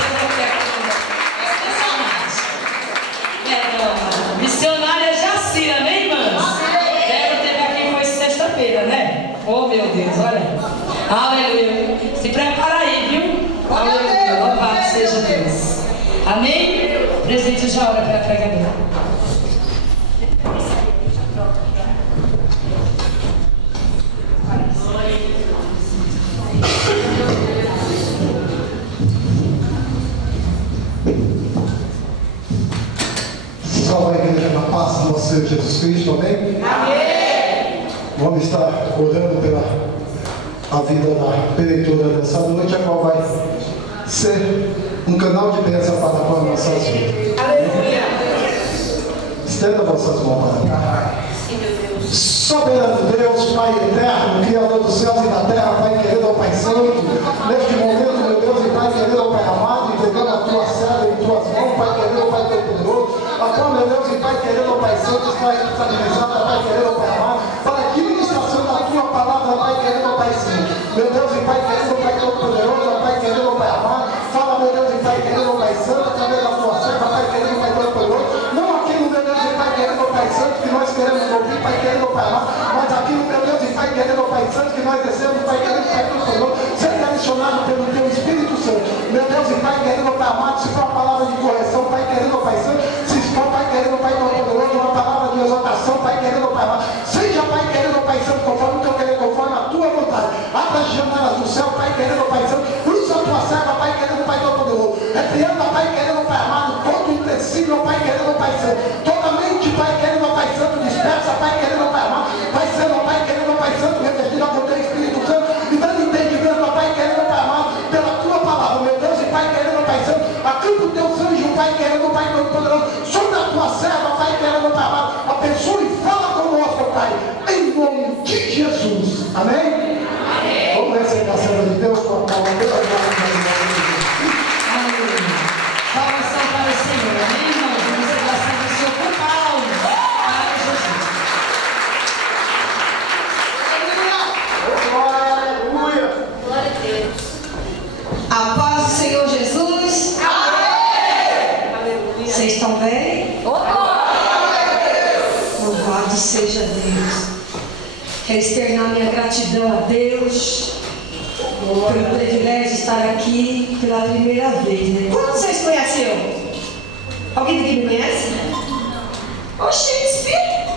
Missionária Jacira, amém, irmãs? Débora teve aqui, foi sexta-feira, né? Oh, meu Deus, olha aí. Aleluia. Se prepara aí, viu? Aleluia. Louvado seja Deus. Amém? O presente já ora para a pregadora. Salve a igreja na paz do nosso Senhor Jesus Cristo, amém? Amém! Vamos estar orando pela a vida da preleitora dessa noite, a qual vai ser um canal de bênção para as nossas vidas. Aleluia! Estenda vossas mãos para cá. Soberano Deus, Pai eterno, Criador dos céus e da terra, Pai querido, ó Pai Santo, neste momento, meu Deus e Pai querido, ó Pai amado, entregando a tua serva em tuas mãos, Pai querido, ó Pai Todo-Poderoso, a qual, meu Deus e Pai querido, ó Pai Santo, está estabilizada, Pai querido, ó Pai amado, para a administração da tua palavra, Pai querido, ó Pai Santo, meu Deus e Pai querido, ó Pai Todo-Poderoso, ó Pai querido, ó Pai amado, fala, meu Deus e Pai querido, ó Pai Santo, através da tua serva, Pai querido, ó Pai Todo-Poderoso, não aquilo, meu Deus e Pai querido, ó Pai Santo, que nós queremos ouvir, Pai querido, ó Pai amado, mas aquilo, meu Deus e Pai querido, ó Pai Santo, que nós descemos, Pai querido, Pai Todo-Poderoso, ser direcionado pelo teu Espírito Santo, meu Deus e Pai querido, ó Pai amado, se for a palavra de correção, Pai querido, ó Pai Santo, se for, Pai querido, Pai Todo-Poderoso, uma palavra de exortação, Pai querido, ó Pai amado, seja, Pai querido, ó Pai Santo, conforme o teu querer, conforme a tua vontade, abra as janelas do céu, Pai querido, ó Pai Santo, usa a tua serva, Pai querido, Pai Todo-Poderoso, repreenda, Pai querido, Pai amado, todo o tecido, Pai querido, Pai Santo, toda mente, Pai querido, Pai Santo, dispersa, Pai querido, Pai amado, vai sendo, Pai querido, Pai Santo, revestida com o teu Espírito Santo, e dando entendimento, Pai querido, Pai amado, pela tua palavra, meu Deus e Pai querido, Pai Santo, acampa os teus anjos, Pai querido, Pai Todo-Poderoso, sobre a tua serva, Pai querido, Pai amado, abençoe e fala conosco, Pai, em nome de Jesus, amém? Amém. Vamos receber a serva de Deus com a palavra de Deus. Aleluia. Salvação para o Senhor, amém, irmãos? Vamos receber a serva do Senhor com palmas. Para Jesus. Aleluia. Glória a Deus. A paz do Senhor Jesus. Amém. Vocês estão bem? Louvado seja Deus. Quero externar minha gratidão a Deus pelo privilégio de estar aqui pela primeira vez, né? Quantos vocês conhecem eu? Alguém daqui me conhece? Oxê, espírito!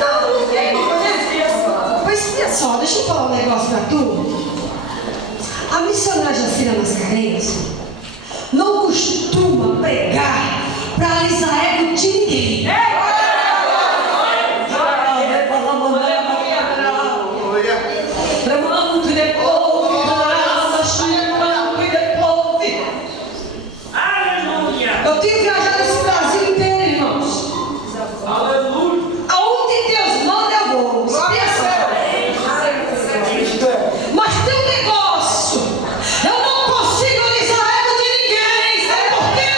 Não tem. Pois olha só, deixa eu falar um negócio pra tu. A missionária Jacira Mascarenhas não costuma pregar para alisar ego de ninguém. Eu tenho viajado esse Brasil inteiro, irmãos. Aonde Deus manda eu vou. Mas tem um negócio. Eu não consigo alisar ego de ninguém. Sabe por quê?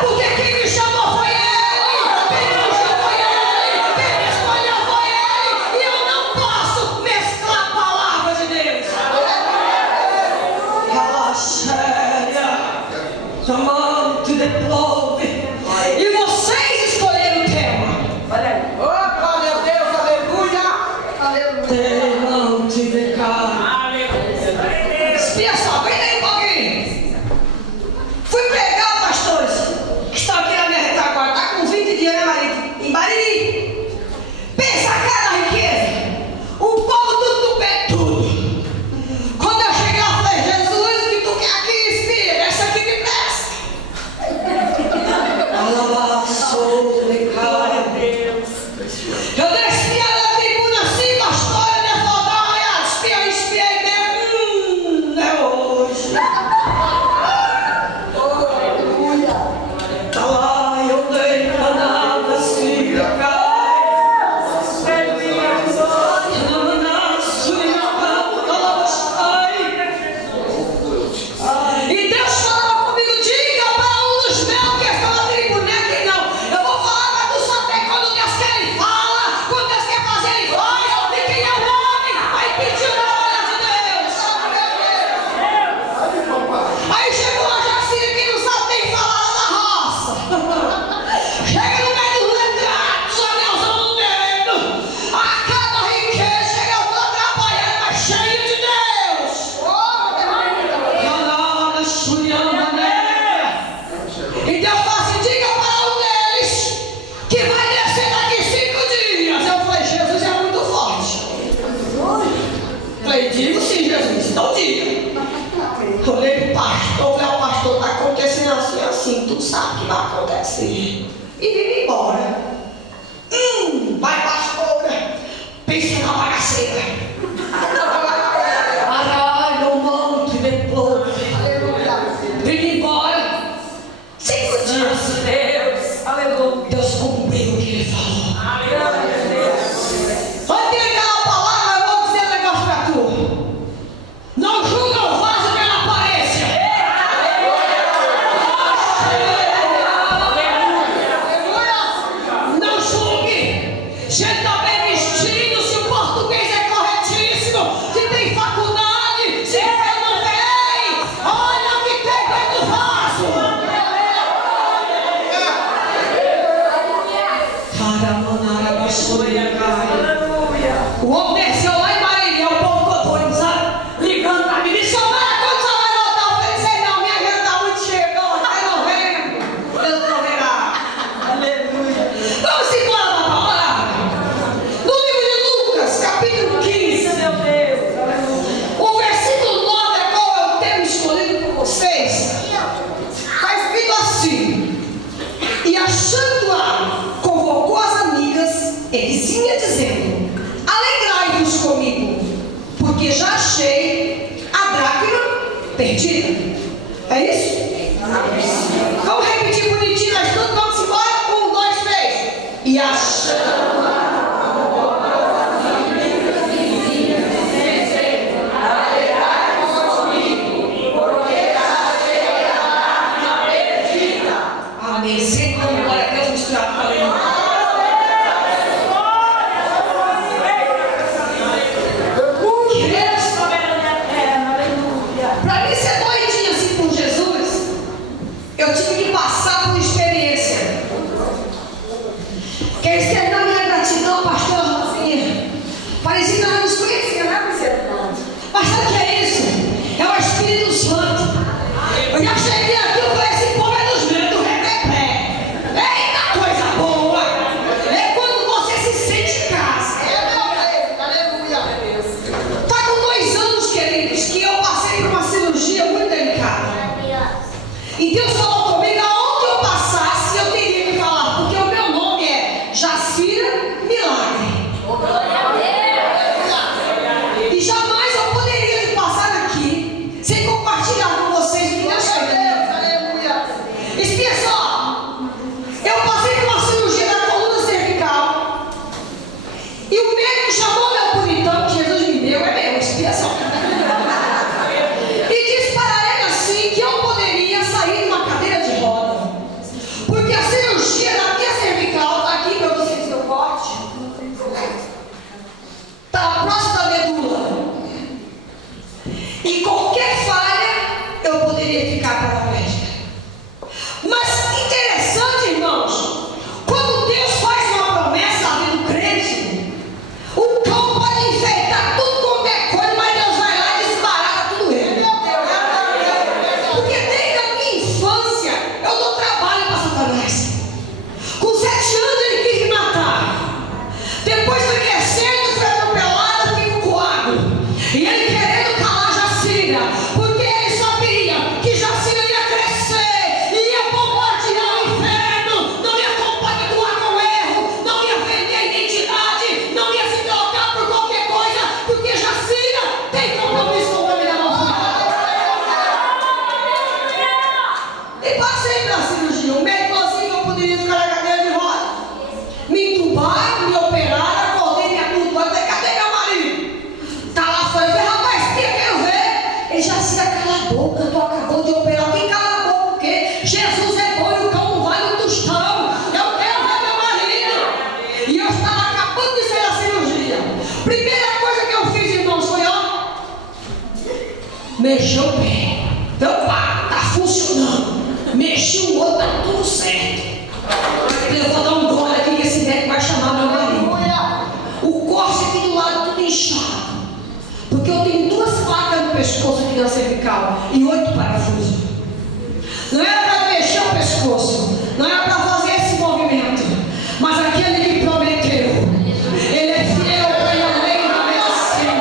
Porque quem me chamou foi Ele. Quem me chamou foi Ele. Quem me escolheu foi Ele. E eu não posso mesclar a palavra de Deus. Chamando to the clove. E vocês escolheram o tema. Glória a Deus, aleluia. Temam to the God. Espia só, vem daí um pouquinho. Fui pregar, pastores, que estão aqui na minha retaguarda. Está com 20 dias, né, marido? Em Bariri. Pensa cada riqueza. O povo tudo do pé, tudo. Quando eu cheguei lá, eu falei, Jesus, o que tu quer aqui, espia? Essa aqui me presta. Falei pro pastor, falei, o pastor, está acontecendo assim, assim, tu sabe que vai acontecer. E vim embora. Vai, pastora, pensa na bagaceira. Caralho, um monte depois. Vim embora. 5 dias. Deus, aleluia. Deus cumpriu o que ele falou. Aleluia, Deus. Vai ter aquela palavra, eu vou dizer um negócio pra tu. Não julga o vaso pela aparência. Não julgue. Se ele está bem vestido, se o português é corretíssimo, se tem faculdade, se ele não tem, olha o que tem dentro do vaso. O homem desceu lá em Marília, o povo ficou doido, sabe? Ligando pra mim, missionária, quando você vai voltar? Eu falei, sei não, minha agenda está muito cheia, não, até novembro. Deus proverá. Aleluia. Vamos embora para a palavra. No livro de Lucas, capítulo 15, Meu Deus, aleluia. o versículo 9 é qual é o tema escolhido por vocês. Está escrito assim: e achando-a, convocou as amigas e vizinha, dizendo: alegrai-vos comigo, porque já achei a dracma perdida. É isso? Vamos repetir bonitinho, nós todos vamos embora. 1, 2, 3. E achando-a. Amém. Sempre vamos glória a Deus misturado com a aleluia. Para mim ser doidinho assim por Jesus, eu tive que passar por experiência. Quer externar minha gratidão, pastor Rosinha. Parecia que nós nos conhecíamos, né, Priscila? Mas sabe o que é isso? É o Espírito Santo. Eu já cheguei aqui, eu falei, esse povo é dos meus, do repeté. Eita coisa boa! É quando você se sente em casa. Está com 2 anos, queridos, que eu passei por uma cirurgia muito delicada. E Deus falou comigo, aonde eu passasse, eu teria que falar, porque o meu nome é Jacira Milagre. E jamais eu poderia passar aqui sem compartilhar com vocês o que Deus fez comigo. Espia só, eu passei por uma cirurgia da coluna cervical. E o médico chamou meu bonitão, que Jesus me deu, é meu, espia só. E disse para ele assim, que eu poderia sair de uma cadeira de roda. Porque a cirurgia da minha cervical, está aqui para vocês ver o corte. Está próximo da medula. E qualquer falha, eu poderia ficar paraplégica. Mas interessante, irmãos, quando Deus faz uma promessa à vida do crente, o cão pode enfeitar tudo qualquer coisa, mas Deus vai lá e desbarata tudo ele. Porque desde a minha infância eu dou trabalho para Satanás. Com 7 anos ele quis me matar. Depois foi crescendo, foi atropelado, fiquei com coágulo. E ele querendo calar Jacira, porque ele sabia que Jacira ia crescer, ia bombardear o inferno, não ia compactuar com o erro, não ia vender a identidade, não ia se trocar por qualquer coisa, porque Jacira tem compromisso com o nome da nossa. E passei pela cirurgia. O médico falou assim que eu poderia ficar na cadeira de roda. Me entubaram, me operaram, acordei, me acordou, até cadê meu marido? Tá lá fora, eu falei, rapaz, quem eu quero ver? Ele já se cala a boca, tu acabou de operar. Quem cala a boca o quê? Jesus é bom e o cão não vai no tostão. Eu quero ver meu marido. E eu estava acabando de sair da cirurgia. Primeira coisa que eu fiz, irmãos, foi ó, mexer o pé. Opa, tá funcionando. Mexi o outro, tá tudo certo. Eu vou dar um gole aqui que esse médico vai chamar meu marido. O corte aqui do lado tudo inchado. Porque eu tenho 2 facas no pescoço aqui na cervical e 8 parafusos. Não era para mexer o pescoço, não era para fazer esse movimento. Mas aquele que prometeu, ele é fiel para ir além da medicina.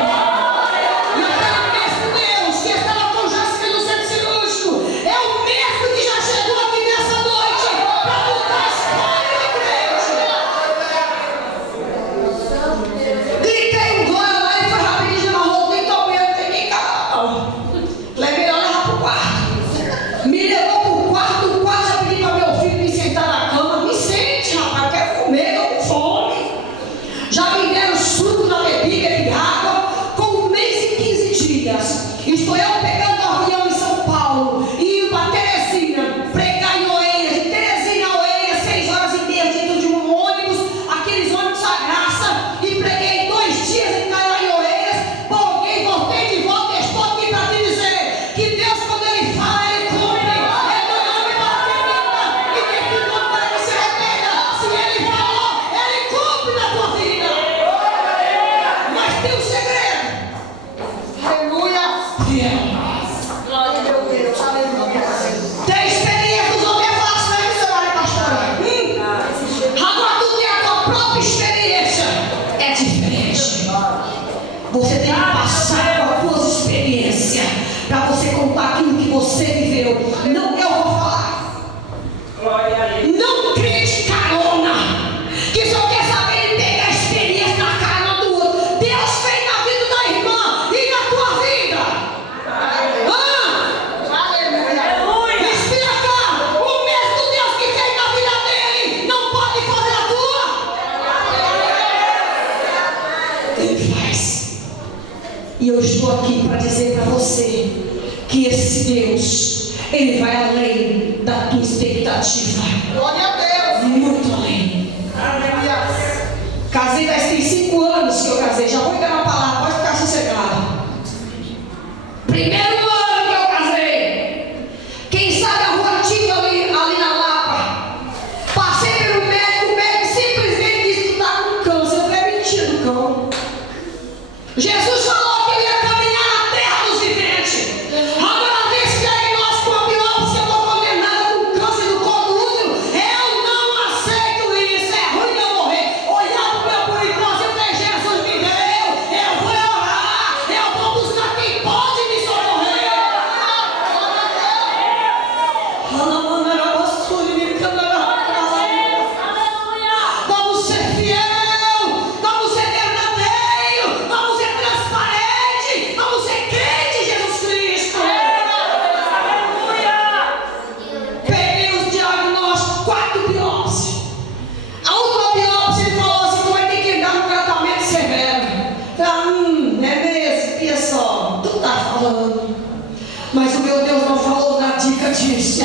E aquele mesmo Deus que estava com Jacira no centro viveu. Não, eu vou falar. Não crente carona, que só quer saber de pegar a experiência na cara do outro. Deus fez na vida da irmã e na tua vida. Respira cá. O mesmo Deus que fez na vida dele não pode fazer a tua. Ele faz. E eu estou aqui para dizer para você que esse Deus, ele vai além da tua expectativa. Glória a Deus. Muito além. Casei, tem 5 anos que eu casei. Já vou entrar na palavra, pode ficar sossegada. Primeiro ano que eu casei. Quem sabe a rua antiga ali na Lapa. Passei pelo médico, o médico simplesmente disse que tu tá com câncer. Eu falei, mentira do cão. Jesus falou que ele ia caminhar na terra dos viventes. Agora vez que aí nós com a biópsia eu vou condenada com câncer do colo do útero, eu não aceito isso. É ruim eu morrer. Olhar pro meu bonitão, eu falei, Jesus me deu, eu vou orar, eu vou buscar quem pode me socorrer. Vamos ser fiel, vamos ser verdadeiro, vamos ser transparente, vamos ser crente em Jesus Cristo. Peguei os diagnósticos, 4 biópsias. A última biópsia ele falou assim: tu vai ter que dar um tratamento severo. Eu falei, é mesmo? Olha só, tu tá falando. Mas o meu Deus não falou na dica disso.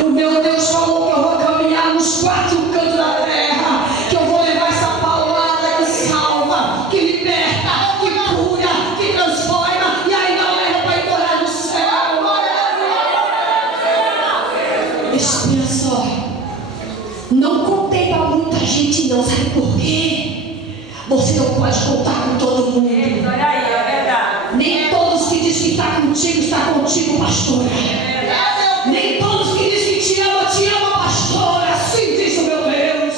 O meu Deus falou que eu vou caminhar nos 4 cantos da terra, que eu vou levar essa palavra que salva, que liberta, que cura, que transforma e ainda leva para ir morar no céu. Espera só. Não contei para muita gente não, sabe por quê? Você não pode contar com todo mundo. Nem todos que dizem que está contigo, pastora. Nem todos que dizem que te ama, pastora. Assim diz o meu Deus.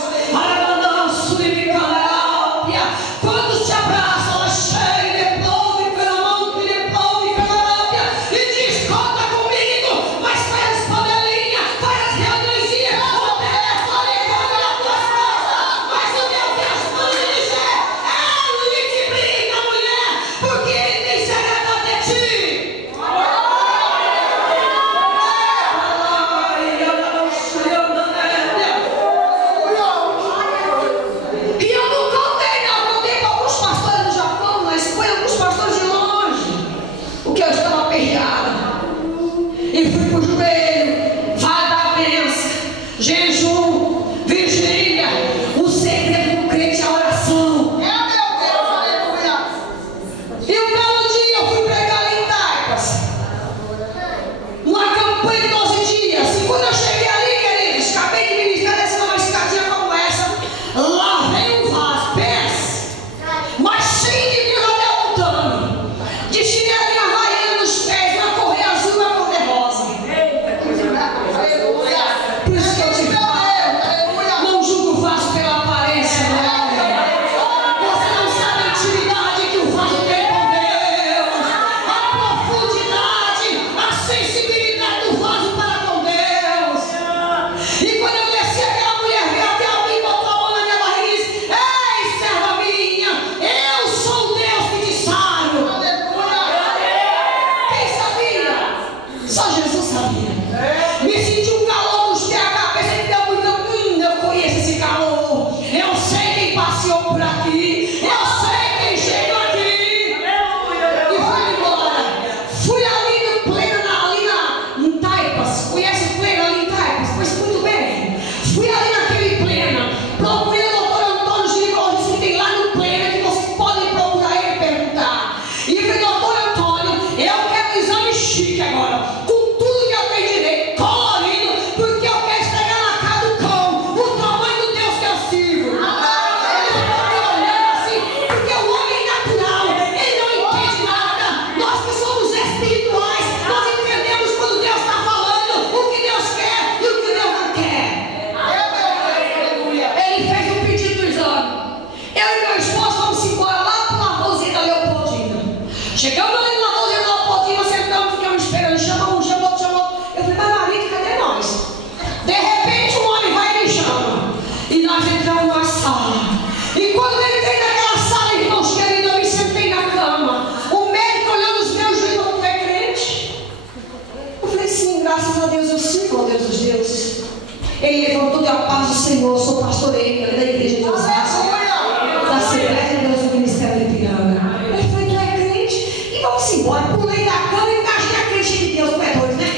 Quantos te abraçam, ela cheia de plove, pela mão, e diz, conta comigo, mas faz as panelinhas, faz as reuniõezinhas, o telefone come nas tuas costas, mas o meu Deus manda dizer, ele te brinda, mulher, porque ele tem segredo de ti. E eu não contei para alguns pastores do Japão, mas foi alguns pastores de longe, o que eu estava aperreada. E fui pro joelho, vai dar bênção, jejum, vigília. O segredo do crente é a oração. E um belo dia eu fui pregar ali em Taipas, uma campanha de 12 dias. E quando eu cheguei ali, queridos, acabei de ministrar descendo uma escadinha como essa, lá vem um vaso, pensa, mas cheio de brigadeiro montando, de chinelinha havaiana nos pés, uma correia azul e uma correia rosa. Por isso que eu te falo, não julgue o vaso pela aparência, não. Você não sabe a intimidade que o vaso tem com Deus, a profundidade, a sensibilidade do vaso para com Deus. E quando eu desci, aquela mulher veio até a mim, botou a mão na minha barriga e disse, ei, serva minha, eu sou o Deus que te saro. Quem sabia? Só Jesus sabia. Me senti um calor nos pés, a cabeça me deu muito, eu conheço esse calor. Eu sei quem passeou por aqui, eu sei quem chegou aqui. E fui embora. Fui ali no pleno, em Taipas. Conhece o pleno ali em Taipas? Pois muito bem. Fui ali naquele pleno. Procurei o doutor Antônio ginecologista que tem lá no pleno, que vocês podem procurar ele e perguntar. E falei, doutor Antônio, eu quero um exame chique agora, com tudo que eu tenho direito, colorido, graças a Deus eu sirvo ao Deus dos deuses. Ele levantou a paz do Senhor. Sou pastoreira da igreja de Osasco, da Assembleia de Deus do Ministério de Ipiranga. Ele falou: tu é crente? E vamos embora. Pulei da cama e imaginei a crente de Deus, não é doido, né?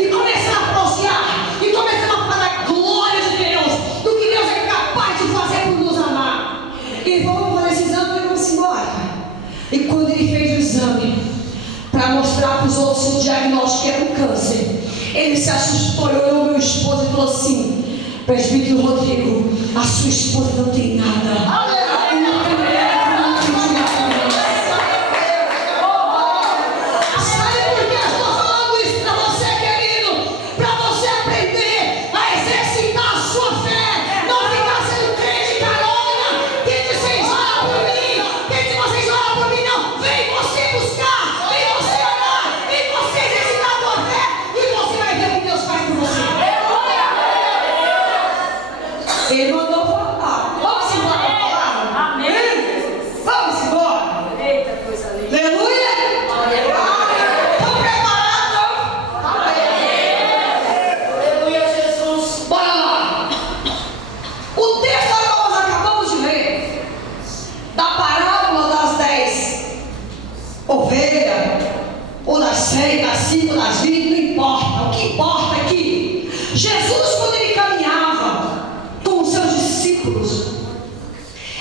E começamos a pronunciar, e começamos a falar a glória de Deus, do que Deus é capaz de fazer por nos amar. E vamos fazer esse exame e vamos embora. E quando ele fez o exame, para mostrar para os outros o diagnóstico que era um câncer, ele se assustou, olhou meu esposo e falou assim: presbítero Rodrigo, a sua esposa não tem nada. Ele mandou falar. Vamos embora para a palavra? Amém? Vamos embora. Eita, coisa linda. Aleluia. Estão preparados? Amém. Aleluia, Jesus. Bora lá. O texto que nós acabamos de ler, da parábola das 10 ovelhas, ou das 6, das 5, das 20, não importa. O que importa é que Jesus, quando ele caminhava com os seus discípulos,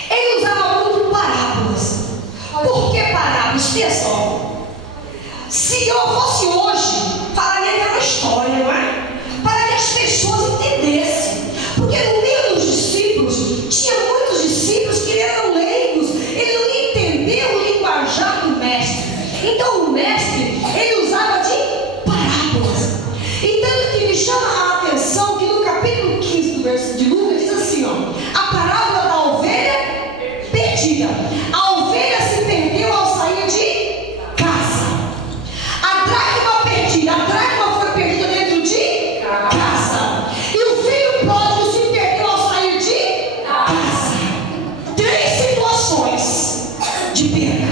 ele usava muito parábolas. Por que parábolas? Atenção. Se eu fosse hoje, falaria que era uma história, não é? Para que as pessoas entendessem. Porque no meio dos discípulos, tinha muitos discípulos que eram leigos, eles não entendiam o linguajar do mestre. Então o mestre, ele usava de parábolas. E tanto que me chama a atenção que no capítulo 15 do verso de Lucas diz assim, ó: a parábola da ovelha perdida. A ovelha se perdeu ao sair de casa. A dracma perdida. A dracma foi perdida dentro de casa. E o filho pródigo se perdeu ao sair de casa. 3 situações de perda.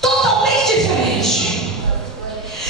Totalmente diferente.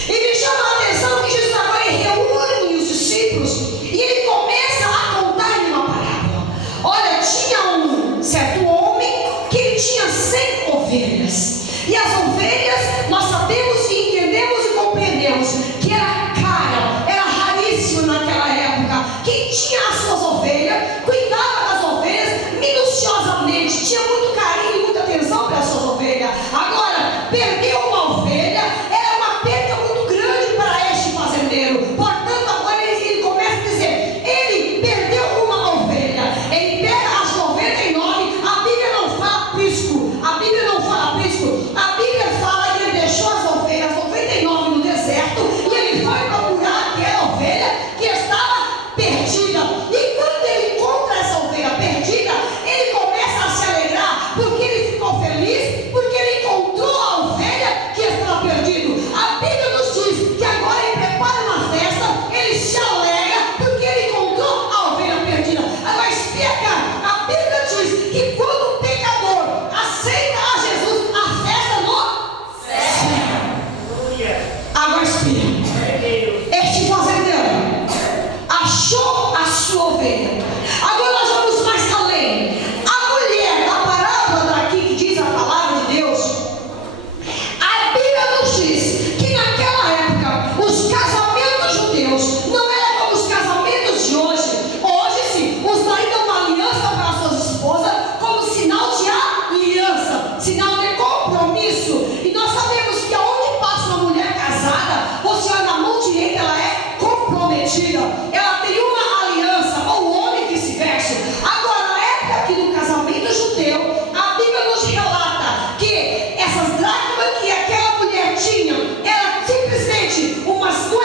E me chama a atenção que Jesus agora reúne os discípulos e ele começa a contar-lhe uma parábola. Olha, tinha um certo homem que ele tinha 100 ovelhas. E as ovelhas, nós sabemos e entendemos e compreendemos que era cara, era raríssimo naquela época. Quem tinha as suas ovelhas, cuidava das ovelhas minuciosamente, tinha muito carinho e muita atenção para as suas ovelhas. Agora, perdeu uma ovelha, era uma perda muito grande para este fazendeiro. Portanto, agora ele começa a dizer: ele perdeu uma ovelha, ele pega as 99. A Bíblia não fala prisco, a Bíblia não fala prisco, a Bíblia fala que ele deixou as ovelhas 99 no deserto e ele foi procurar aquela ovelha que estava perdida. E quando ele encontra essa ovelha perdida, ele começa a se alegrar, porque ele ficou feliz, porque ele encontrou a ovelha que estava perdida. A Bíblia nos diz que agora ele prepara uma festa, ele se alegra, porque ele encontrou a ovelha perdida. Agora explica, a Bíblia diz que quando o pecador aceita a Jesus, a festa no céu. Agora explica. Este fazendeiro achou a sua ovelha. Agora nós vamos mais além. A mulher, a parábola daqui que diz a palavra de Deus, a Bíblia nos diz que naquela época os casamentos judeus não eram como os casamentos de hoje. Hoje sim, os maridos dão uma aliança para as suas esposas como sinal de aliança, sinal de compromisso. E nós sabemos que aonde passa uma mulher casada, você olha na mão direita, ela é comprometida. Ela tem uma aliança, ou o homem vice-versa. Agora, na época aqui do casamento judeu, a Bíblia nos relata que essas dracmas que aquela mulher tinha, era simplesmente umas, não